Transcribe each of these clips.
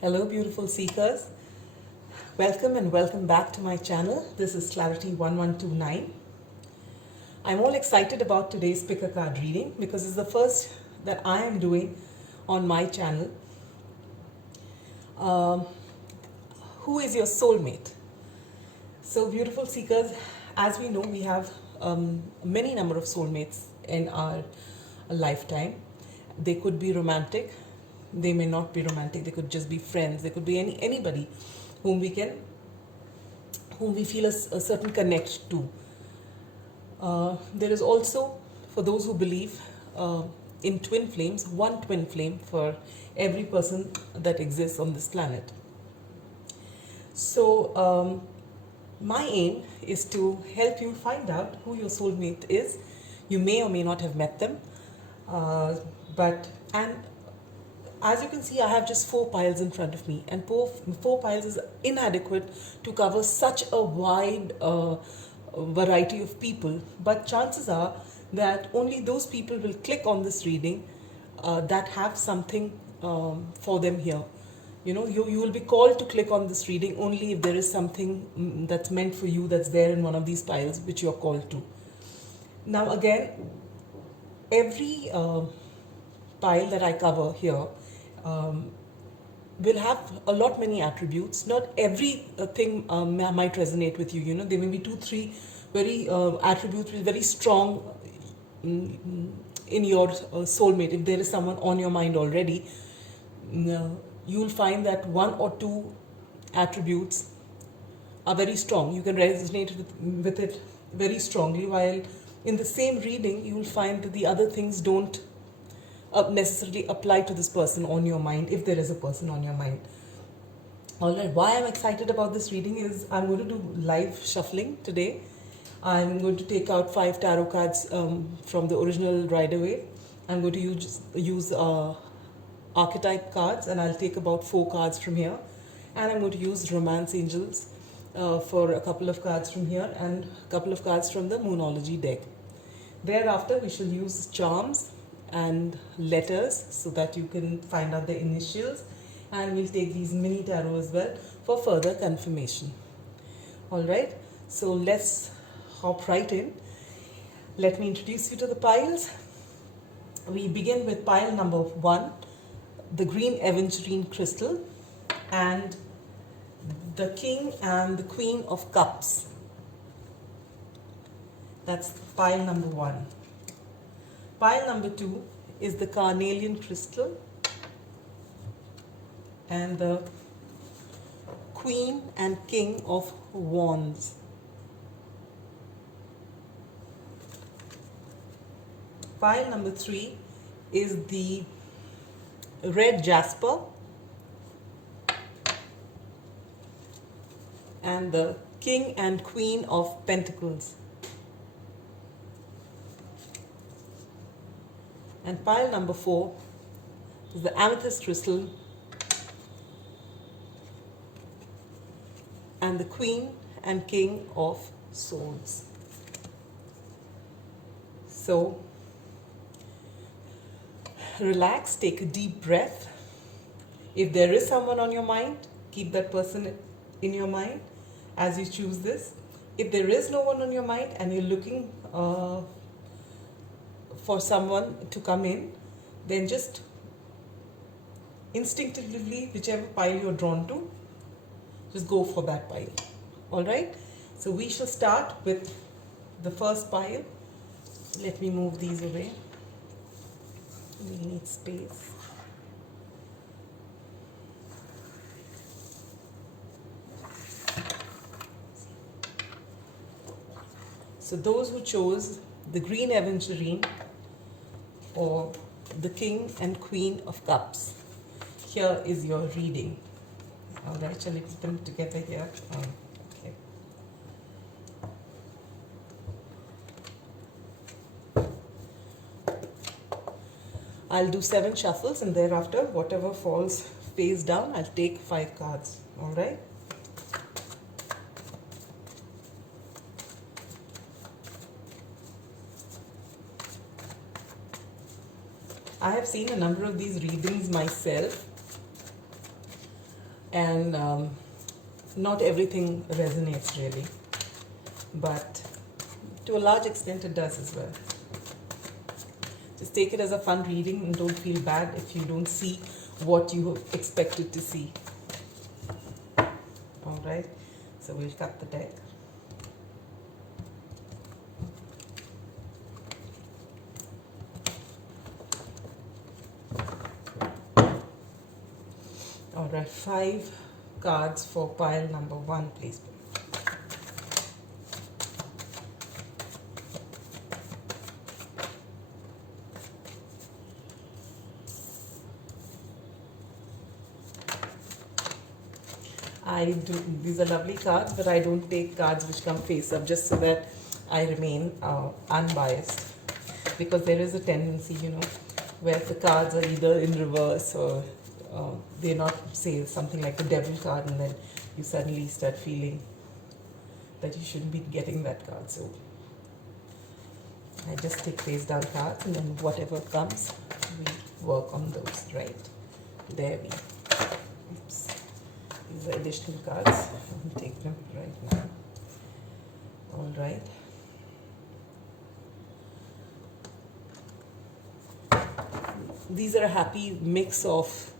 Hello, beautiful seekers. Welcome and welcome back to my channel. This is Clarity 1129. I'm all excited about today's pick a card reading because it's the first that I am doing on my channel. Um, who is your soulmate? So, beautiful seekers, as we know, we have many number of soulmates in our lifetime. They could be romantic, they may not be romantic, they could just be friends, they could be anybody whom we feel a certain connect to. There is also, for those who believe in twin flames, one twin flame for every person that exists on this planet. So my aim is to help you find out who your soulmate is. You may or may not have met them, but as you can see, I have just 4 piles in front of me, and four piles is inadequate to cover such a wide variety of people. But chances are that only those people will click on this reading that have something for them here. You know, you will be called to click on this reading only if there is something that's meant for you, that's there in one of these piles which you're called to. Now again, every pile that I cover here will have a lot many attributes. Not every thing might resonate with you. You know, there may be 2-3 very attributes which are very strong in your soulmate. If there is someone on your mind already, you will find that 1 or 2 attributes are very strong. You can resonate with it very strongly, while in the same reading you will find that the other things don't necessarily apply to this person on your mind, if there is a person on your mind. Alright, why I'm excited about this reading is I'm going to do live shuffling today. I'm going to take out 5 tarot cards from the original Rider-Waite. I'm going to use archetype cards, and I'll take about 4 cards from here. And I'm going to use Romance Angels for a couple of cards from here and a couple of cards from the Moonology deck. Thereafter, we shall use charms and letters so that you can find out the initials, and we'll take these mini tarot as well for further confirmation. Alright, so let's hop right in. Let me introduce you to the piles. We begin with pile number 1, the green aventurine crystal, and the King and the Queen of Cups. That's pile number 1. Pile number 2 is the carnelian crystal and the Queen and King of Wands. Pile number 3 is the red jasper and the King and Queen of Pentacles. And pile number 4 is the amethyst crystal and the Queen and King of Swords. So relax, take a deep breath. If there is someone on your mind, keep that person in your mind as you choose this. If there is no one on your mind and you're looking for someone to come in, then just instinctively, whichever pile you're drawn to, just go for that pile. Alright, so we shall start with the first pile. Let me move these away. We need space. So those who chose the green aventurine or the King and Queen of Cups, here is your reading. Alright, shall we put them together here? Okay. I'll do 7 shuffles, and thereafter, whatever falls face down, I'll take 5 cards. Alright? I have seen a number of these readings myself, and not everything resonates really, but to a large extent it does as well. Just take it as a fun reading and don't feel bad if you don't see what you expected to see. All right, so we'll cut the deck. All right, 5 cards for pile number 1, please. I do, these are lovely cards, but I don't take cards which come face up, just so that I remain unbiased, because there is a tendency, where the cards are either in reverse or they're not, say, something like the devil card, and then you suddenly start feeling that you shouldn't be getting that card. So I just take face down cards, and then whatever comes, we work on those, right? There we go. Oops. These are additional cards. I'll take them right now. All right. These are a happy mix of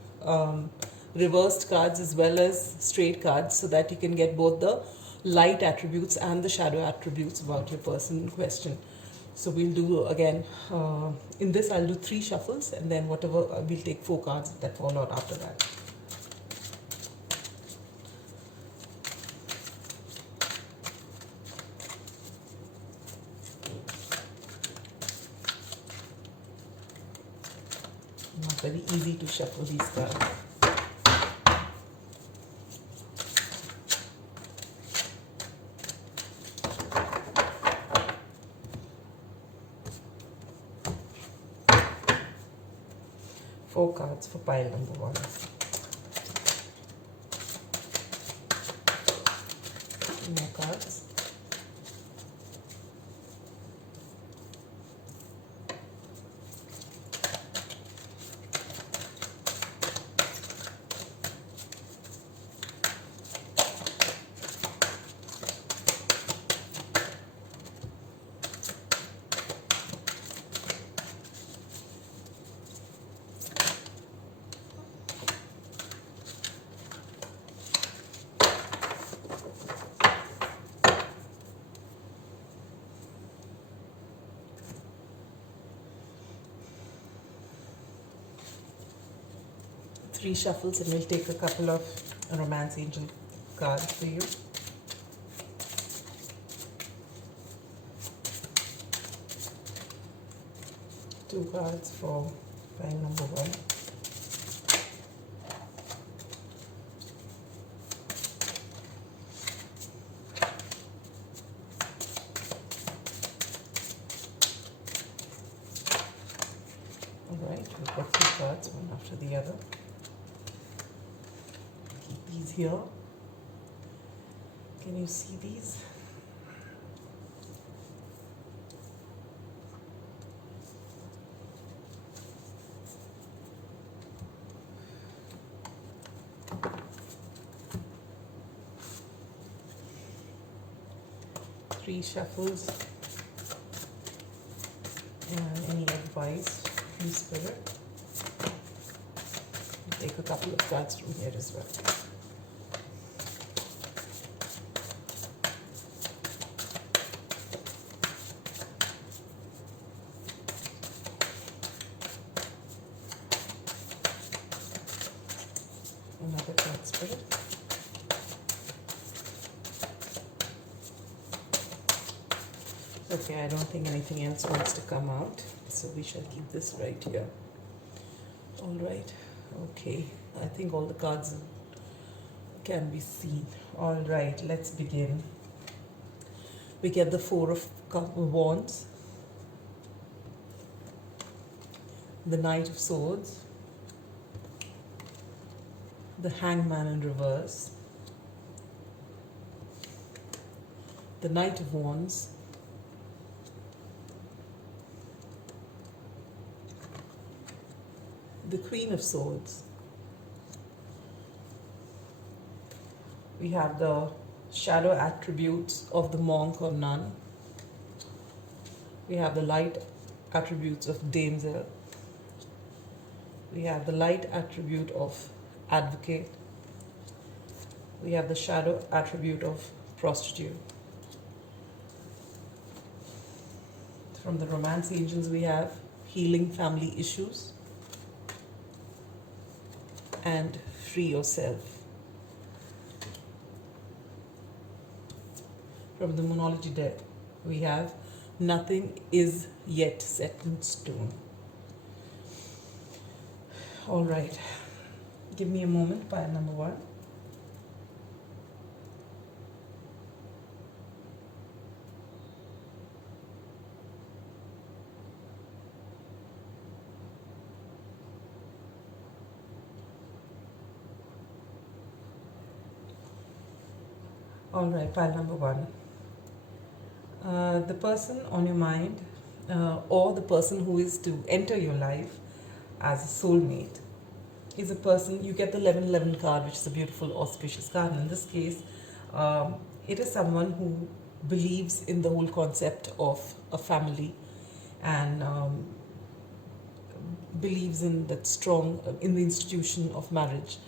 reversed cards as well as straight cards, so that you can get both the light attributes and the shadow attributes about your person in question. So we'll do again, in this I'll do 3 shuffles, and then whatever, we'll take 4 cards that fall out after that. Not very easy to shuffle these cards. Four cards for pile number 1. More cards. Three shuffles, and we'll take a couple of Romance Angel cards for you. Two cards for pile number 1. All right, we've got 2 cards, one after the other. These here, can you see these? Three shuffles, and any advice from Spirit? We'll take a couple of cards from here as well. Another card, Spirit. Okay, I don't think anything else wants to come out, so we shall keep this right here. All right, okay, I think all the cards can be seen. All right, let's begin. We get the 4 of Wands, the Knight of Swords, the Hangman in reverse, the Knight of Wands, the Queen of Swords, We have the shadow attributes of the monk or nun. We have the light attributes of damsel. We have the light attribute of advocate. We have the shadow attribute of prostitute. From the romance angels, we have healing family issues and free yourself. From the Moonology deck, we have nothing is yet set in stone. All right, give me a moment, pile number 1. All right, pile number 1. The person on your mind, or the person who is to enter your life as a soulmate, is a person. You get the 1111 card, which is a beautiful auspicious card. In this case, it is someone who believes in the whole concept of a family and believes in that strong, in the institution of marriage.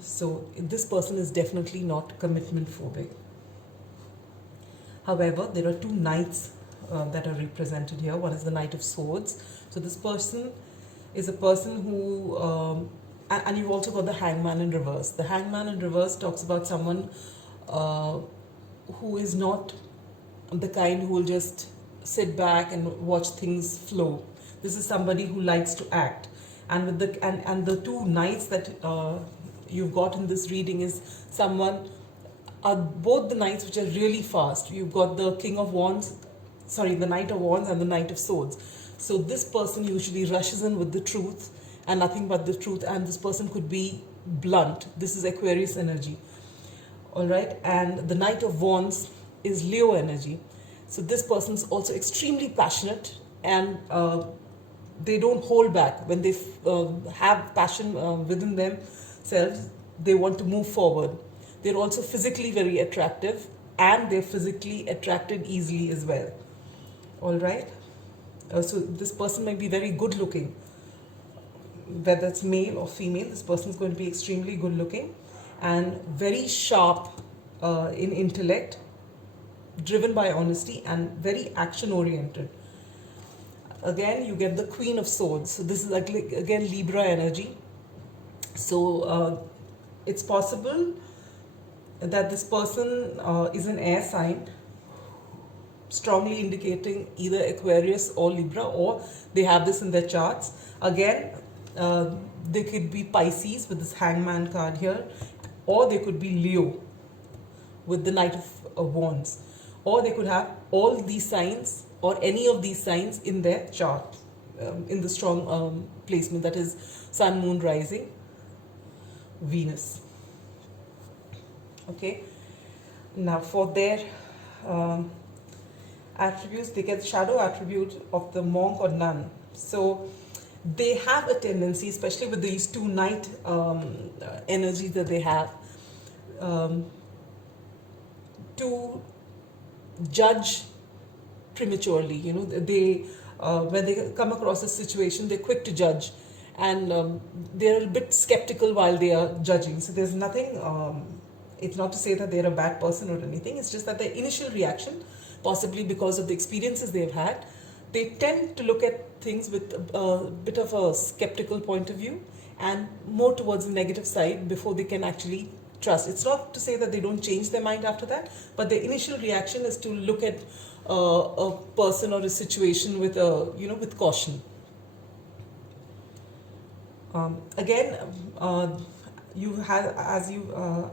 So this person is definitely not commitment phobic. However, there are 2 knights that are represented here. One is the Knight of Swords. So this person is a person who, and you've also got the Hangman in reverse. The Hangman in reverse talks about someone who is not the kind who will just sit back and watch things flow. This is somebody who likes to act. And with the 2 knights that you've got in this reading is someone, are both the knights which are really fast. You've got the King of Wands, the Knight of Wands and the Knight of Swords. So this person usually rushes in with the truth and nothing but the truth, and this person could be blunt. This is Aquarius energy. All right, and the Knight of Wands is Leo energy. So this person's also extremely passionate, and they don't hold back. When they have passion within themselves, they want to move forward. They're also physically very attractive, and they're physically attracted easily as well. All right. So this person may be very good looking. Whether it's male or female, this person is going to be extremely good looking and very sharp in intellect, driven by honesty, and very action oriented. Again, you get the Queen of Swords. So this is again Libra energy. So it's possible that this person is an air sign, strongly indicating either Aquarius or Libra, or they have this in their charts. Again, they could be Pisces with this Hangman card here, or they could be Leo with the Knight of Wands, or they could have all these signs or any of these signs in their chart, in the strong placement, that is Sun, Moon, Rising, Venus. Okay, now for their attributes, they get the shadow attribute of the monk or nun. So they have a tendency, especially with these 2 knight energies that they have, to judge prematurely. You know, they when they come across a situation, they're quick to judge, and they're a bit skeptical while they are judging. So there's nothing. It's not to say that they're a bad person or anything. It's just that their initial reaction, possibly because of the experiences they've had, they tend to look at things with a bit of a skeptical point of view and more towards the negative side before they can actually trust. It's not to say that they don't change their mind after that, but their initial reaction is to look at a person or a situation with with caution. Again, you have, as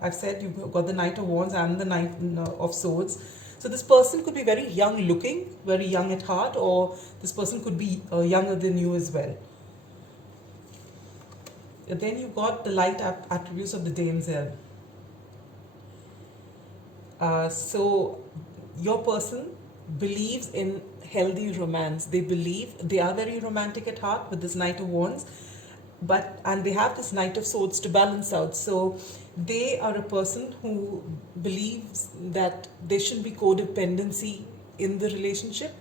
I've said, you've got the Knight of Wands and the Knight of Swords. So this person could be very young looking, very young at heart, or this person could be younger than you as well. And then you've got the light attributes of the damsel. So your person believes in healthy romance. They believe they are very romantic at heart with this Knight of Wands. and they have this Knight of Swords to balance out. So they are a person who believes that there should be codependency in the relationship,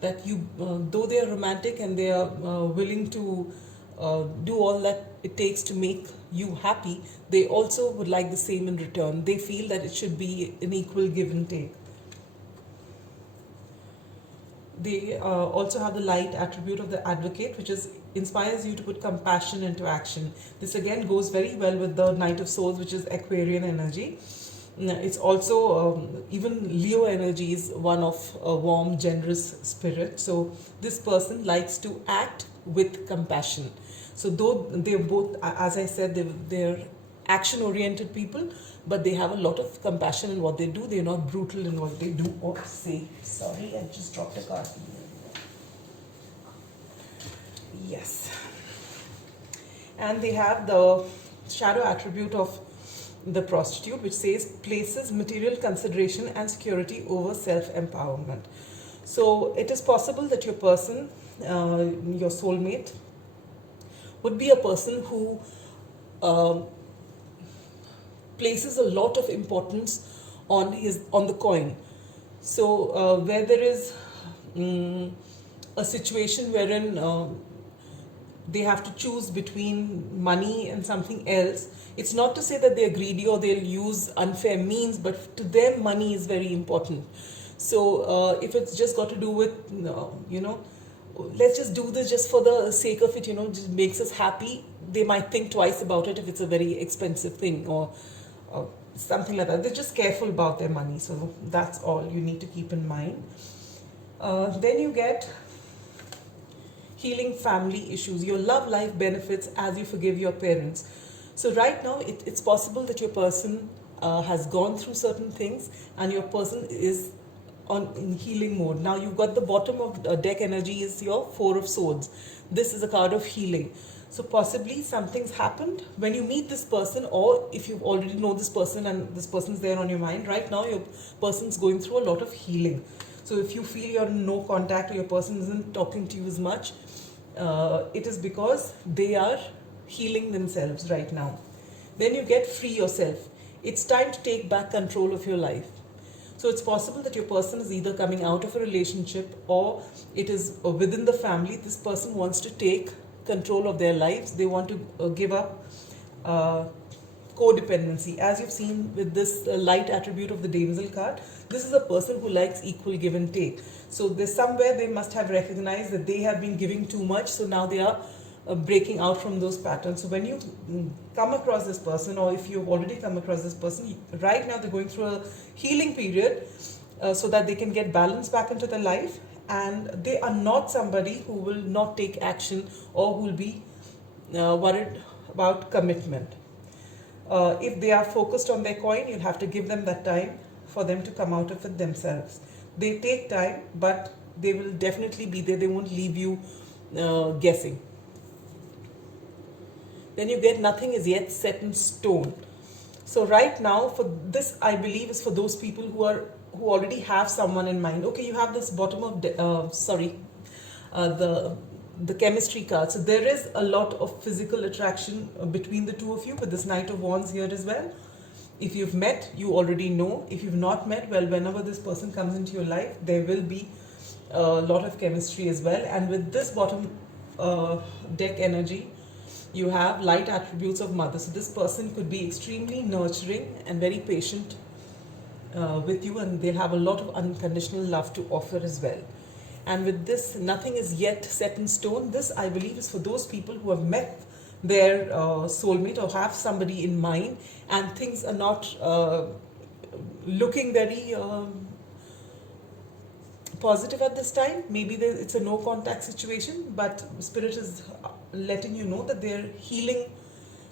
that you though they are romantic and they are willing to do all that it takes to make you happy, they also would like the same in return. They feel that it should be an equal give and take. They also have the light attribute of the Advocate, which is inspires you to put compassion into action. This again goes very well with the Knight of Swords, which is Aquarian energy. It's also even Leo energy is one of a warm, generous spirit. So this person likes to act with compassion. So though they're both, as I said, they're action-oriented people, but they have a lot of compassion in what they do. They're not brutal in what they do or say. Sorry, I just dropped a card. Yes. And they have the shadow attribute of the prostitute, which says places material consideration and security over self-empowerment. So it is possible that your person, your soulmate, would be a person who places a lot of importance on the coin. So where there is a situation wherein they have to choose between money and something else, it's not to say that they're greedy or they'll use unfair means, but to them money is very important. So if it's just got to do with let's just do this just for the sake of it, just makes us happy, they might think twice about it if it's a very expensive thing or something like that. They're just careful about their money. So that's all you need to keep in mind. Then you get healing family issues. Your love life benefits as you forgive your parents. So right now it's possible that your person has gone through certain things and your person is in healing mode. Now you've got the bottom of deck energy is your Four of Swords. This is a card of healing. So possibly something's happened when you meet this person, or if you already know this person and this person's there on your mind, right now your person's going through a lot of healing. So if you feel you're in no contact or your person isn't talking to you as much, it is because they are healing themselves right now. Then you get free yourself. It's time to take back control of your life. So it's possible that your person is either coming out of a relationship or it is within the family. This person wants to take control of their lives. They want to give up codependency. As you've seen with this light attribute of the Damsel card, this is a person who likes equal give and take. So there's somewhere they must have recognized that they have been giving too much, so now they are breaking out from those patterns. So when you come across this person, or if you've already come across this person, right now they're going through a healing period so that they can get balance back into their life, and they are not somebody who will not take action or who will be worried about commitment. If they are focused on their coin, you'll have to give them that time for them to come out of it themselves. They take time, but they will definitely be there. They won't leave you guessing. Then you get nothing is yet set in stone. So right now, for this, I believe is for those people who already have someone in mind. Okay, you have this bottom of the chemistry card. So there is a lot of physical attraction between the two of you, with this Knight of Wands here as well. If you've met, you already know. If you've not met, well, whenever this person comes into your life, there will be a lot of chemistry as well. And with this bottom deck energy, you have light attributes of mother. So this person could be extremely nurturing and very patient with you, and they'll have a lot of unconditional love to offer as well. And with this, nothing is yet set in stone. This, I believe, is for those people who have met their soulmate or have somebody in mind, and things are not looking very positive at this time. Maybe it's a no contact situation, but Spirit is letting you know that they're healing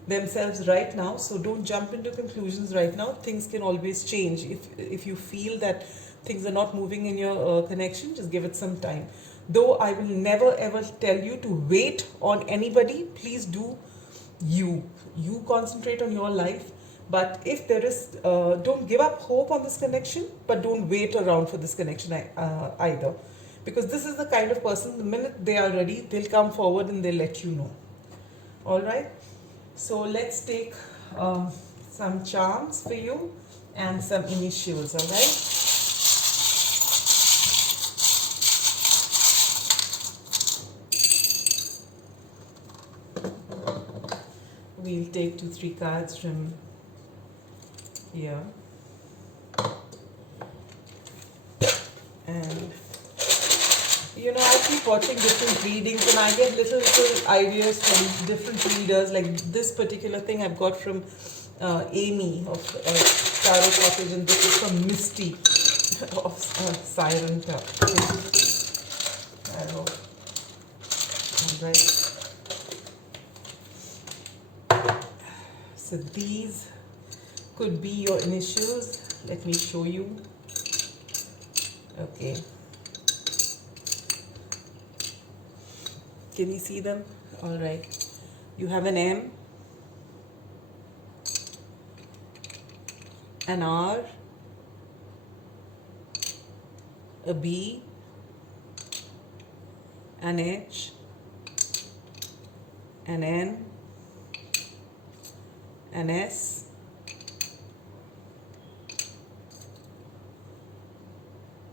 themselves right now. So don't jump into conclusions right now. Things can always change. If you feel that things are not moving in your connection, just give it some time. Though I will never ever tell you to wait on anybody. Please do you concentrate on your life. But if there is, don't give up hope on this connection, but don't wait around for this connection either. Because this is the kind of person, the minute they are ready, they'll come forward and they'll let you know. All right. So let's take some charms for you and some initials. All right. We'll take 2-3 cards from here, and I keep watching different readings and I get little ideas from different readers. Like this particular thing I've got from Amy of Tarot Cottage, and this is from Misty of Siren Tarot. Alright. So these could be your initials. Let me show you. Okay. Can you see them? All right. You have an M, an R, a B, an H, an N, an S,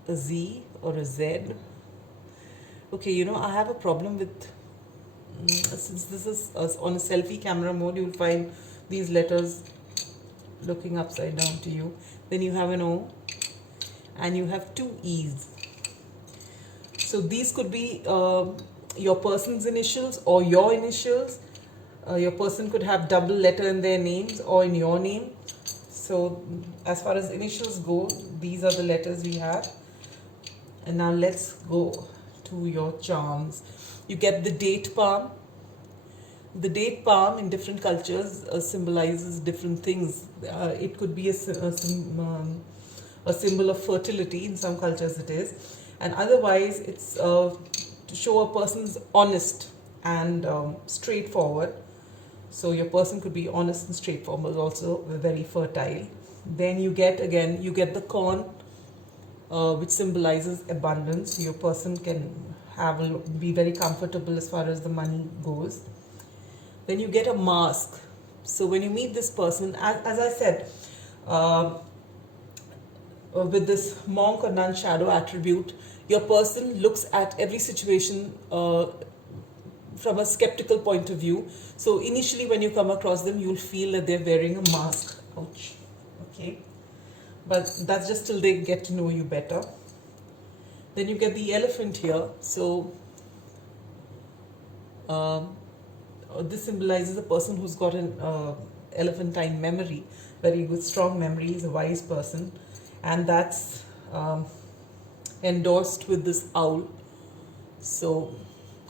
a Z or a Z. Okay, I have a problem with, since this is on a selfie camera mode, you'll find these letters looking upside down to you. Then you have an O and you have 2 E's. So these could be your person's initials or your initials. Your person could have double letter in their names or in your name. So as far as initials go, these are the letters we have. And now let's go to your charms. You get the date palm. The date palm in different cultures symbolizes different things. It could be a symbol of fertility. In some cultures it is, and otherwise it's to show a person's honest and straightforward. So your person could be honest and straightforward, also very fertile. Then you get the corn, which symbolizes abundance. Your person can be very comfortable as far as the money goes. Then you get a mask. So when you meet this person, as I said, with this monk or nun shadow attribute, your person looks at every situation from a skeptical point of view. So initially when you come across them, you'll feel that they're wearing a mask. Ouch. Okay. But that's just till they get to know you better. Then you get the elephant here. So this symbolizes a person who's got an elephantine memory, very good, strong memory. He's a wise person, and that's endorsed with this owl. So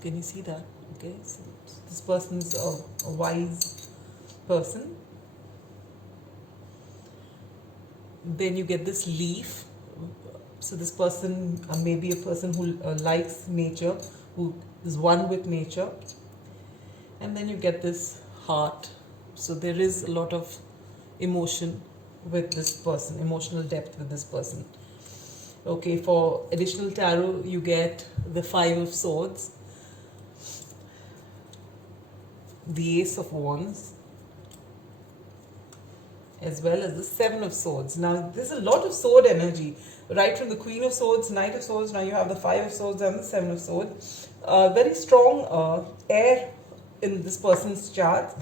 can you see that? Okay, so this person's a wise person. Then you get this leaf. So this person may be a person who likes nature, who is one with nature. And then you get this heart. So there is a lot of emotion with this person, emotional depth with this person. Okay, for additional tarot, you get the 5 of Swords, the Ace of Wands, as well as the 7 of Swords. Now, there's a lot of sword energy, right from the Queen of Swords, Knight of Swords. Now you have the 5 of Swords and the 7 of Swords. Very strong air in this person's chart.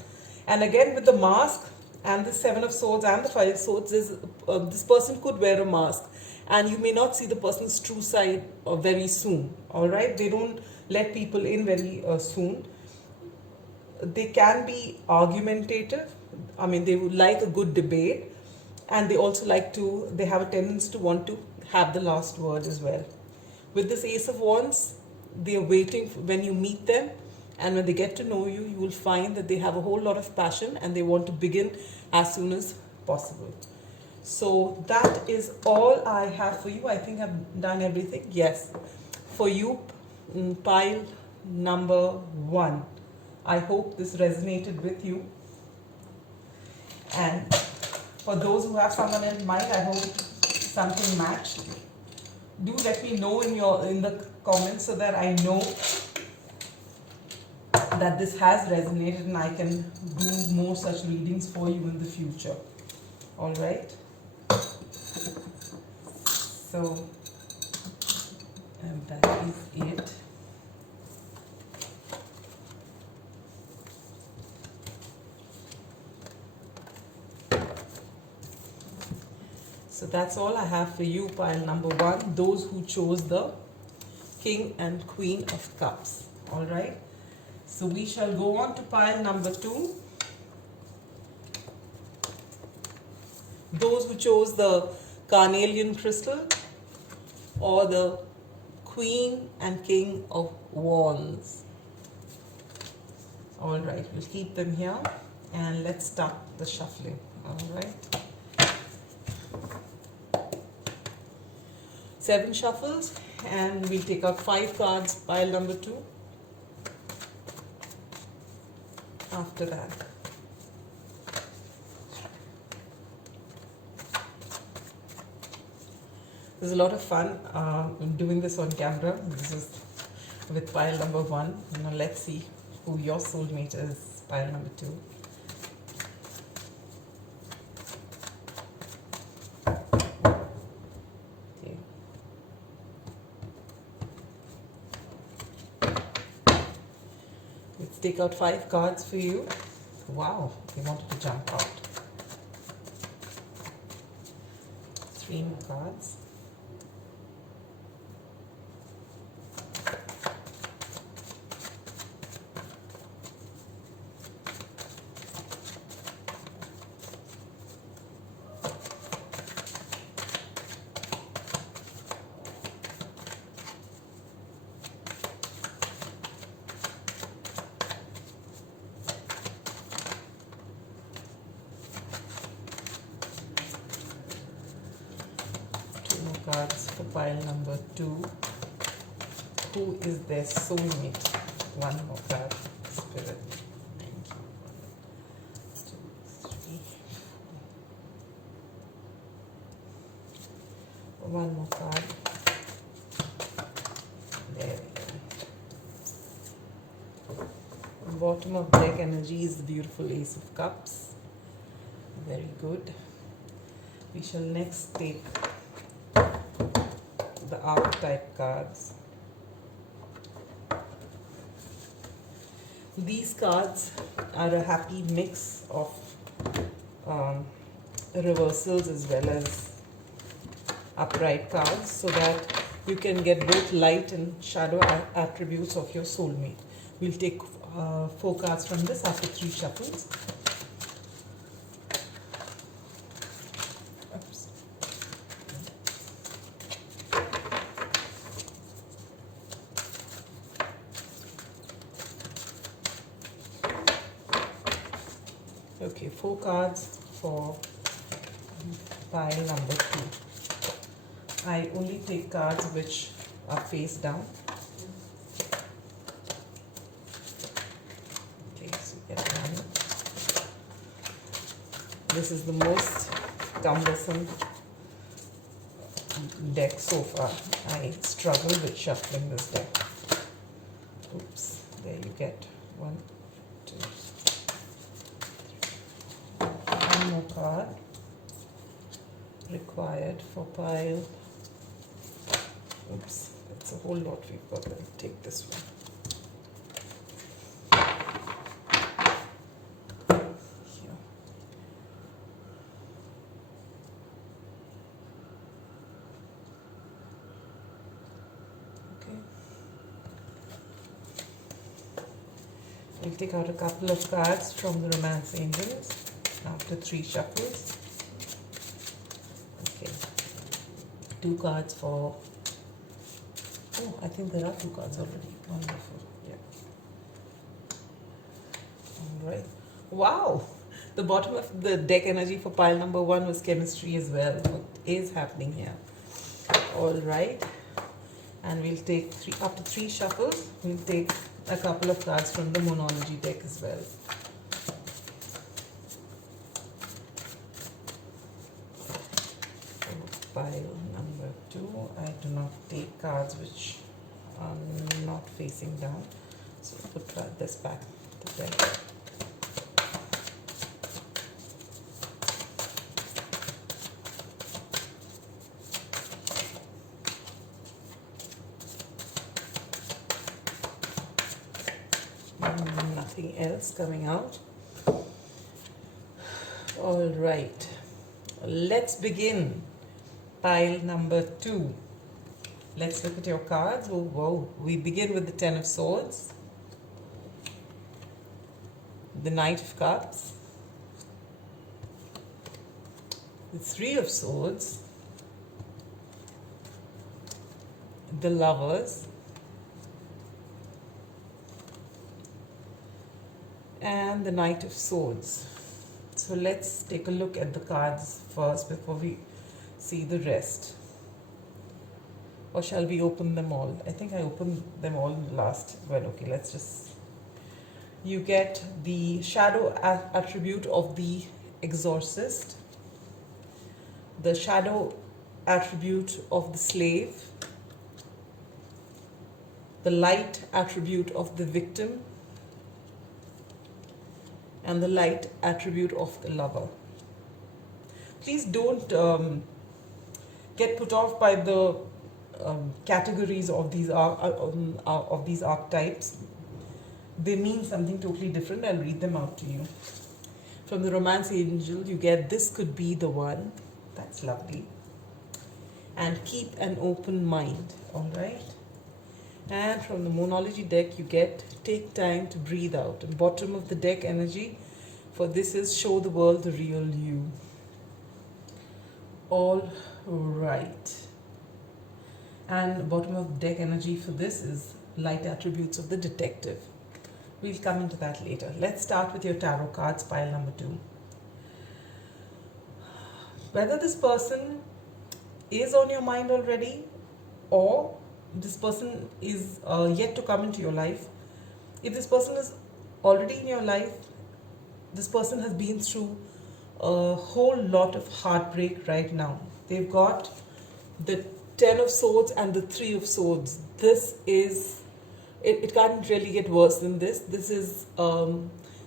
And again, with the mask and the 7 of Swords and the 5 of Swords, this person could wear a mask, and you may not see the person's true side very soon. All right, they don't let people in very soon. They can be argumentative. I mean, they would like a good debate, and they also they have a tendency to want to have the last word as well. With this Ace of Wands, they are waiting when you meet them, and when they get to know you, you will find that they have a whole lot of passion and they want to begin as soon as possible. So that is all I have for you. I think I've done everything. Yes. For you, pile number 1. I hope this resonated with you. And for those who have someone in mind, I hope something matched. Do let me know in the comments so that I know that this has resonated and I can do more such readings for you in the future. All right. So that is it. So that's all I have for you, pile number 1, those who chose the King and Queen of Cups. All right. So we shall go on to pile number 2. Those who chose the carnelian crystal or the Queen and King of Wands. All right, we'll keep them here and let's start the shuffling. All right. 7 shuffles and we'll take out 5 cards, pile number 2. After that. There's a lot of fun doing this on camera. This is with pile number 1. Now let's see who your soulmate is, pile number 2. Okay. Let's take out 5 cards for you. Wow, they wanted to jump out. 3 more cards. Cards for pile number 2. Who is their soulmate? 1 more card, Spirit. Thank you. 1, 2, 3. 1 more card. There we go. Bottom of deck energy is the beautiful Ace of Cups. Very good. We shall next take the archetype cards. These cards are a happy mix of reversals as well as upright cards, so that you can get both light and shadow attributes of your soulmate. We'll take 4 cards from this after 3 shuffles. Okay, 4 cards for pile number 2. I only take cards which are face down. Okay, so you get 1. This is the most cumbersome deck so far. I struggle with shuffling this deck. Oops, there you get 1, 2. 1 more card required for pile. Oops, that's a whole lot we've got. I'll take this one. Here. Okay. We'll take out a couple of cards from the Romance Angels after 3 shuffles. Okay, 2 cards for, oh, I think there are 2 cards already. Wonderful. Yeah. All right. Wow, the bottom of the deck energy for pile number 1 was chemistry as well. What is happening here? All right, and we'll take after 3 shuffles, we'll take a couple of cards from the Monology deck as well. Pile number 2, I do not take cards which are not facing down. So put this back together. Nothing else coming out. All right, let's begin. Pile number 2. Let's look at your cards. Oh, whoa. We begin with the Ten of Swords, the Knight of Cups, the Three of Swords, the Lovers, and the Knight of Swords. So let's take a look at the cards first before we see the rest. Or shall we open them all? I think I opened them all last. Well, okay, let's just... You get the shadow attribute of the Exorcist, the shadow attribute of the Slave, the light attribute of the Victim, and the light attribute of the Lover. Please don't get put off by the categories of these archetypes. They mean something totally different. I'll read them out to you. From the Romance Angel, you get this could be the one. That's lovely. And keep an open mind. All right. And from the Moonology deck, you get take time to breathe out. And bottom of the deck energy for this is show the world the real you. All right. And bottom of the deck energy for this is light attributes of the Detective. We'll come into that later. Let's start with your tarot cards, pile number 2. Whether this person is on your mind already or this person is yet to come into your life. If this person is already in your life, this person has been through a whole lot of heartbreak right now. They've got the Ten of Swords and the Three of Swords. This is, it can't really get worse than this. This is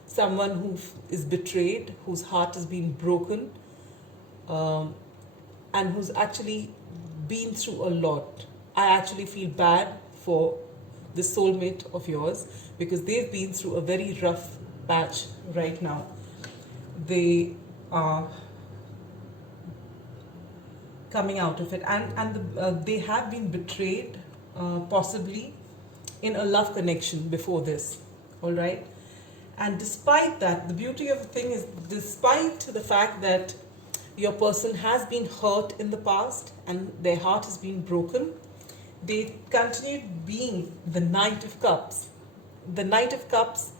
someone who is betrayed, whose heart has been broken, and who's actually been through a lot. I actually feel bad for the soulmate of yours because they've been through a very rough patch right now. They are coming out of it, and they have been betrayed, possibly in a love connection before this. All right, and despite that, the beauty of the thing is, despite the fact that your person has been hurt in the past and their heart has been broken, they continued being the Knight of Cups. The Knight of Cups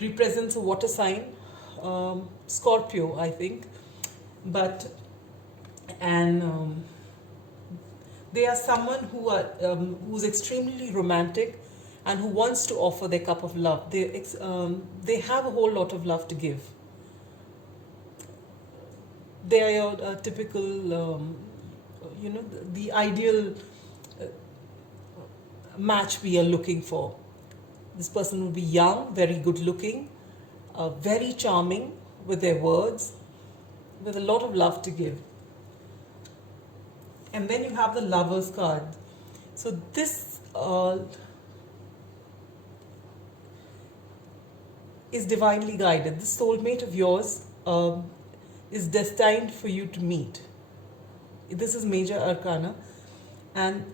represents a water sign, Scorpio, I think, they are someone who's extremely romantic and who wants to offer their cup of love. They have a whole lot of love to give. They are your typical, the ideal match we are looking for. This person will be young, very good looking, very charming with their words, with a lot of love to give. And then you have the Lovers card. So this is divinely guided. This soulmate of yours is destined for you to meet. This is major arcana, and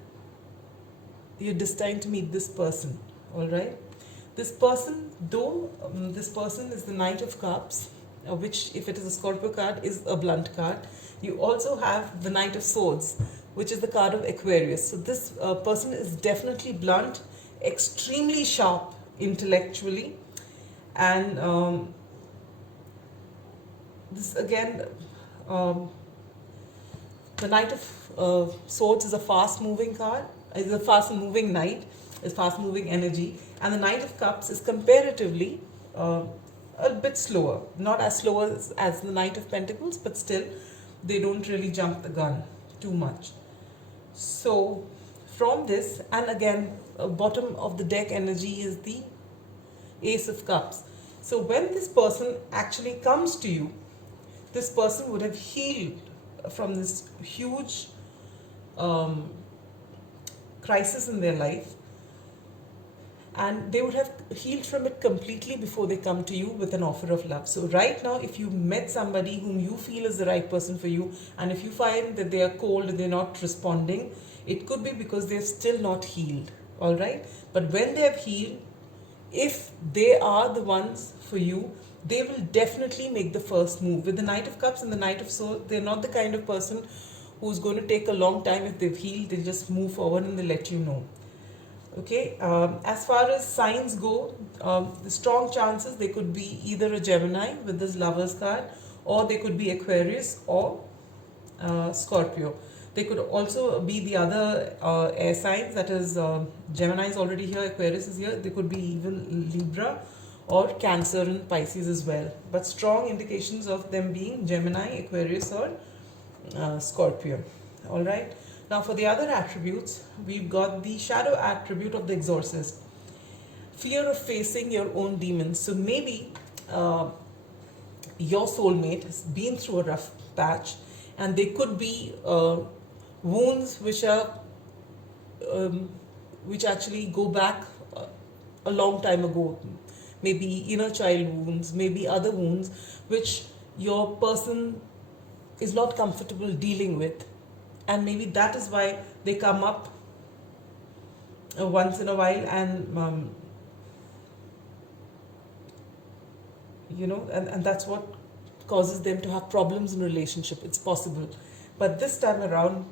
you're destined to meet this person. All right. This person, though this person is the Knight of Cups, which, if it is a Scorpio card, is a blunt card. You also have the Knight of Swords, which is the card of Aquarius. So this person is definitely blunt, extremely sharp intellectually, and this again, the Knight of Swords is a fast-moving card. Is a fast-moving knight, is fast-moving energy, and the Knight of Cups is comparatively a bit slower, not as slow as the Knight of Pentacles, but still they don't really jump the gun too much. So from this, and again, bottom of the deck energy is the Ace of Cups. So when this person actually comes to you, this person would have healed from this huge crisis in their life, and they would have healed from it completely before they come to you with an offer of love. So right now, if you met somebody whom you feel is the right person for you, and if you find that they are cold and they're not responding, it could be because they're still not healed. All right, but when they have healed, if they are the ones for you, they will definitely make the first move. With the Knight of Cups and the Knight of Swords, they're not the kind of person who's going to take a long time. If they've healed, they just move forward and they let you know. Okay, as far as signs go, the strong chances, they could be either a Gemini with this Lovers card, or they could be Aquarius or Scorpio. They could also be the other air signs, that is Gemini is already here, Aquarius is here. They could be even Libra or Cancer and Pisces as well. But strong indications of them being Gemini, Aquarius or Scorpio. All right. Now for the other attributes, we've got the shadow attribute of the Exorcist. Fear of facing your own demons. So maybe your soulmate has been through a rough patch, and they could be wounds which are which actually go back a long time ago. Maybe inner child wounds, maybe other wounds which your person is not comfortable dealing with, and maybe that is why they come up once in a while, and and that's what causes them to have problems in relationship. It's possible, but this time around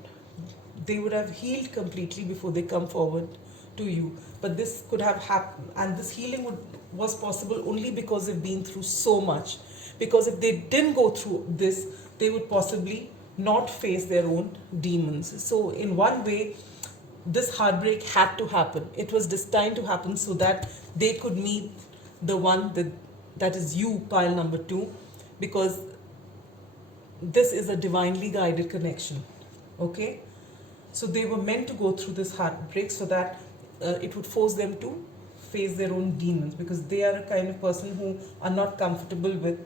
they would have healed completely before they come forward to you. But this could have happened, and this healing was possible only because they've been through so much. Because if they didn't go through this, they would possibly not face their own demons. So in one way, this heartbreak had to happen. It was destined to happen so that they could meet the one that is you, pile number 2, because this is a divinely guided connection. Okay, so they were meant to go through this heartbreak so that it would force them to face their own demons, because they are a kind of person who are not comfortable with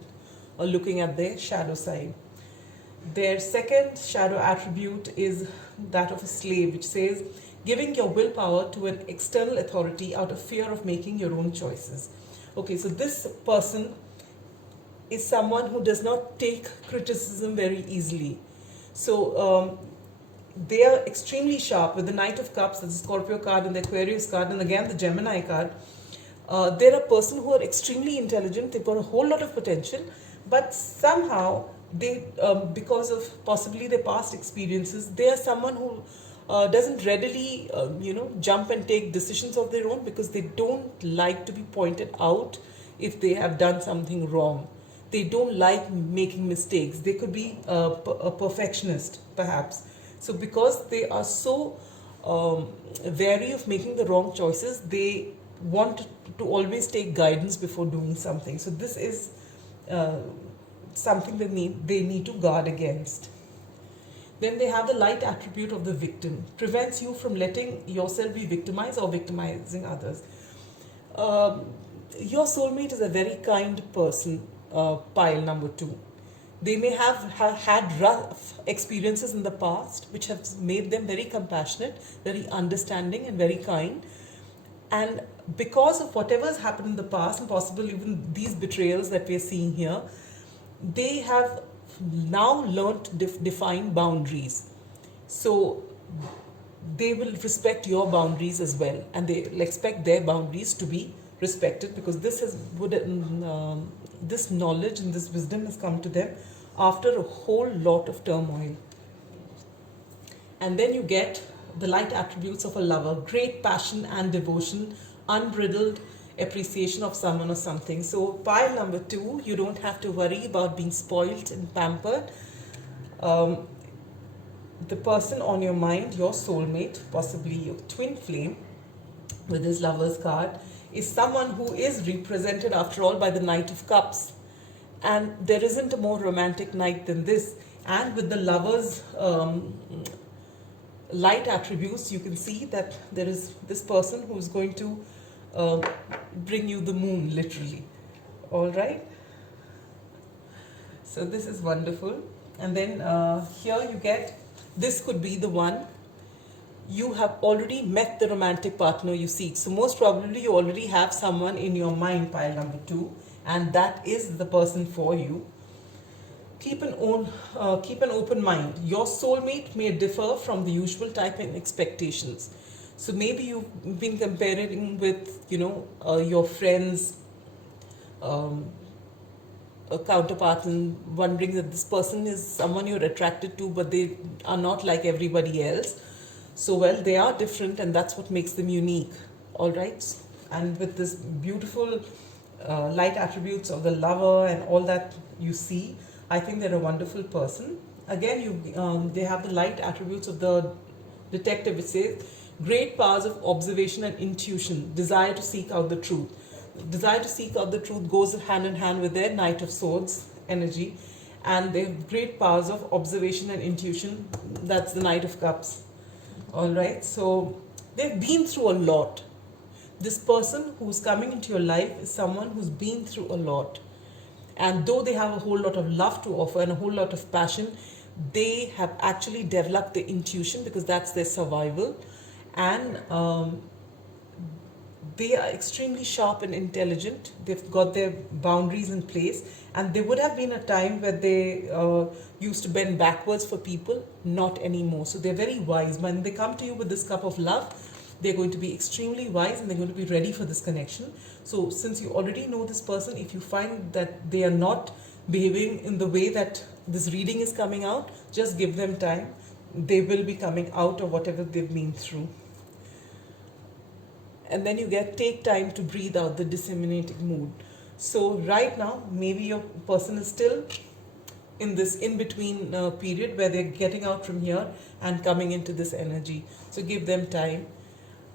looking at their shadow side. Their second shadow attribute is that of a slave, which says giving your willpower to an external authority out of fear of making your own choices. Okay, so this person is someone who does not take criticism very easily. So they are extremely sharp. With the Knight of Cups, the Scorpio card, and the Aquarius card, and again the Gemini card, they're a person who are extremely intelligent. They've got a whole lot of potential, but somehow they, because of possibly their past experiences, they are someone who doesn't readily, jump and take decisions of their own, because they don't like to be pointed out if they have done something wrong. They don't like making mistakes. They could be a perfectionist, perhaps. So because they are so wary of making the wrong choices, they want to always take guidance before doing something. So this is something they need to guard against. Then they have the light attribute of the victim. Prevents you from letting yourself be victimized or victimizing others. Your soulmate is a very kind person, pile number 2. They may have had rough experiences in the past which have made them very compassionate, very understanding and very kind. And because of whatever has happened in the past, and possibly even these betrayals that we are seeing here, they have now learned to define boundaries. So they will respect your boundaries as well, and they will expect their boundaries to be respected, because this knowledge and this wisdom has come to them after a whole lot of turmoil. And then you get the light attributes of a lover: great passion and devotion, unbridled appreciation of someone or something. So pile number 2, you don't have to worry about being spoiled and pampered. The person on your mind, your soulmate, possibly your twin flame with his Lover's card, is someone who is represented after all by the Knight of Cups. And there isn't a more romantic night than this. And with the Lover's light attributes, you can see that there is this person who is going to uh, bring you the moon, literally. All right. So this is wonderful. And then here you get, this could be the one. You have already met the romantic partner you seek. So most probably you already have someone in your mind, pile number 2, and that is the person for you. Keep an open mind. Your soulmate may differ from the usual type and expectations. So maybe you've been comparing with, your friends, um, a counterpart, and wondering that this person is someone you're attracted to, but they are not like everybody else. So, well, they are different, and that's what makes them unique. All right. And with this beautiful light attributes of the lover and all that you see, I think they're a wonderful person. Again, they have the light attributes of the detective, which says great powers of observation and intuition, desire to seek out the truth. Desire to seek out the truth goes hand in hand with their Knight of Swords energy, and they have great powers of observation and intuition. That's the Knight of Cups. All right, so they've been through a lot. This person who's coming into your life is someone who's been through a lot. And though they have a whole lot of love to offer and a whole lot of passion, they have actually developed the intuition, because that's their survival. And they are extremely sharp and intelligent. They've got their boundaries in place, and there would have been a time where they used to bend backwards for people. Not anymore. So they're very wise. When they come to you with this cup of love, they're going to be extremely wise, and they're going to be ready for this connection. So since you already know this person, if you find that they are not behaving in the way that this reading is coming out, just give them time. They will be coming out of whatever they've been through. And then you get, take time to breathe out the disseminating mood. So right now, maybe your person is still in this in-between period where they're getting out from here and coming into this energy. So give them time.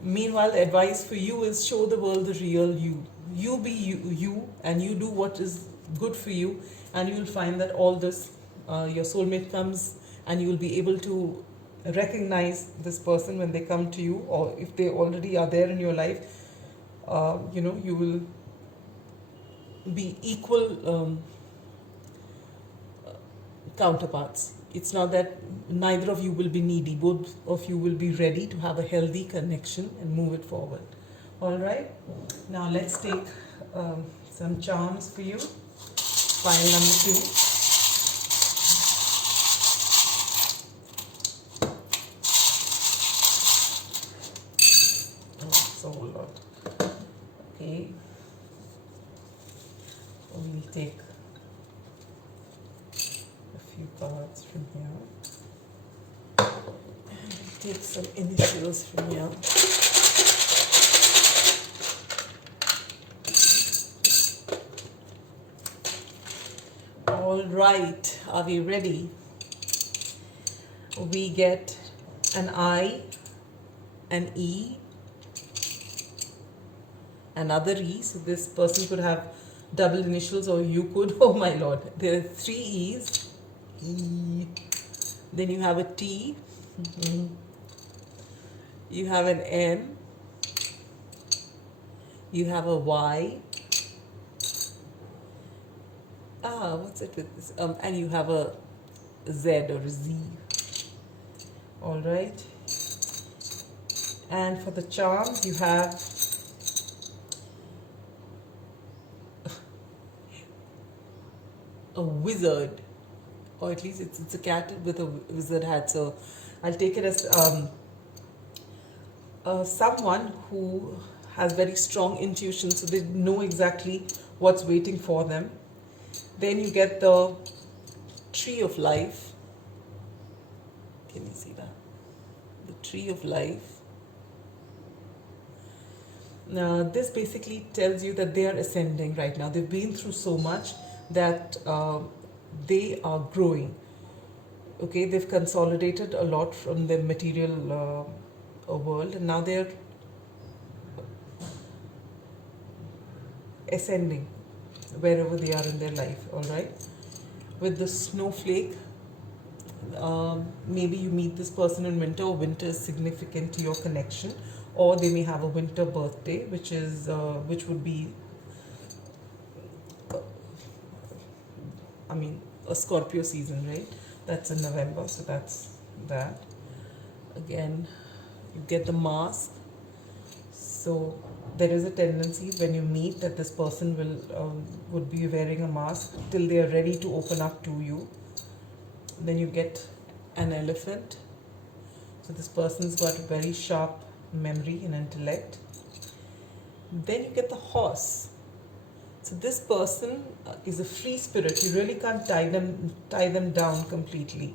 Meanwhile, the advice for you is show the world the real you. You be you, and you do what is good for you, and you will find that all this, your soulmate comes, and you will be able to recognize this person when they come to you, or if they already are there in your life. You will be equal counterparts. It's not that neither of you will be needy. Both of you will be ready to have a healthy connection and move it forward. All right. Now let's take some charms for you. Pile number 2. A whole lot. Okay, we'll take a few cards from here, and we'll take some initials from here. All right, are we ready? We get an I, an E, another E. So this person could have double initials, or you could, oh my lord, there are 3 E's. E. Then you have a T. You have an M. You have a Y. What's it with this? And you have a Z or a Z. All right. And for the charms, you have a wizard, or at least it's a cat with a wizard hat. So I'll take it as someone who has very strong intuition, so they know exactly what's waiting for them. Then you get the Tree of Life. Can you see that? The Tree of Life. Now, this basically tells you that they are ascending right now. They've been through so much that they are growing. Okay, they've consolidated a lot from the material world, and now they're ascending wherever they are in their life. All right, with the snowflake maybe you meet this person in winter, or winter is significant to your connection, or they may have a winter birthday, which would be, I mean, a Scorpio season, right? That's in November, so that's that. Again, you get the mask. So there is a tendency when you meet that this person would be wearing a mask till they are ready to open up to you. Then you get an elephant. So this person's got a very sharp memory and intellect. Then you get the horse. So this person is a free spirit. You really can't tie them down completely.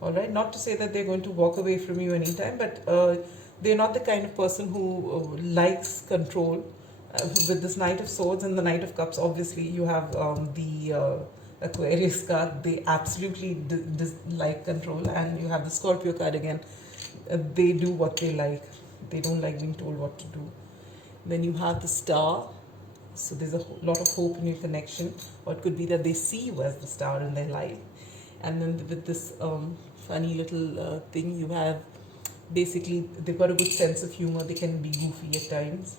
All right. Not to say that they're going to walk away from you anytime, but they're not the kind of person who likes control. With this Knight of Swords and the Knight of Cups, obviously you have the Aquarius card. They absolutely like control, and you have the Scorpio card again. They do what they like. They don't like being told what to do. Then you have the Star. So there's a lot of hope in your connection, or it could be that they see you as the star in their life. And then with this funny little thing, you have basically they've got a good sense of humor. They can be goofy at times.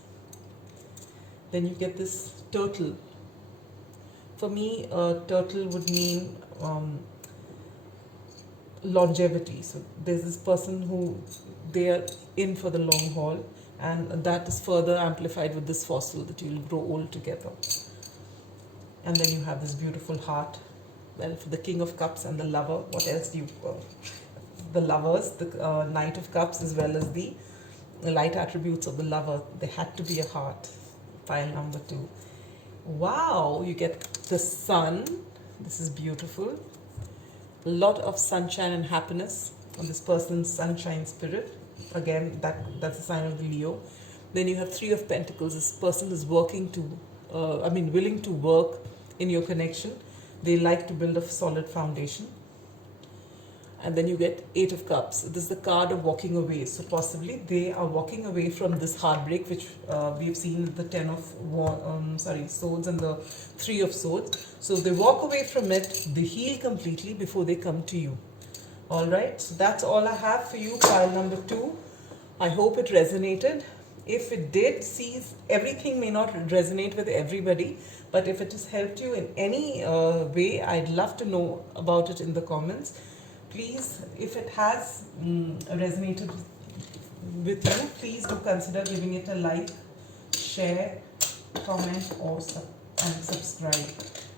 Then you get this turtle. For me, turtle would mean longevity. So there's this person who they are in for the long haul, and that is further amplified with this fossil, that you'll grow old together. And then you have this beautiful heart. Well, for the King of Cups and the lover, what else do you the lovers, the Knight of Cups, as well as the light attributes of the lover, there had to be a heart. Pile number 2. Wow, you get the sun. This is beautiful. A lot of sunshine and happiness on this person's sunshine spirit. Again, that's a sign of the Leo. Then you have 3 of Pentacles. This person is working to, willing to work in your connection. They like to build a solid foundation. And then you get 8 of Cups. This is the card of walking away. So possibly they are walking away from this heartbreak, which we've seen with the 10 of Swords and the 3 of Swords. So they walk away from it, they heal completely before they come to you. All right, so that's all I have for you, pile number 2. I hope it resonated. If it did, see, everything may not resonate with everybody, but if it has helped you in any way, I'd love to know about it in the comments. Please, if it has resonated with you, please do consider giving it a like, share, comment, or and subscribe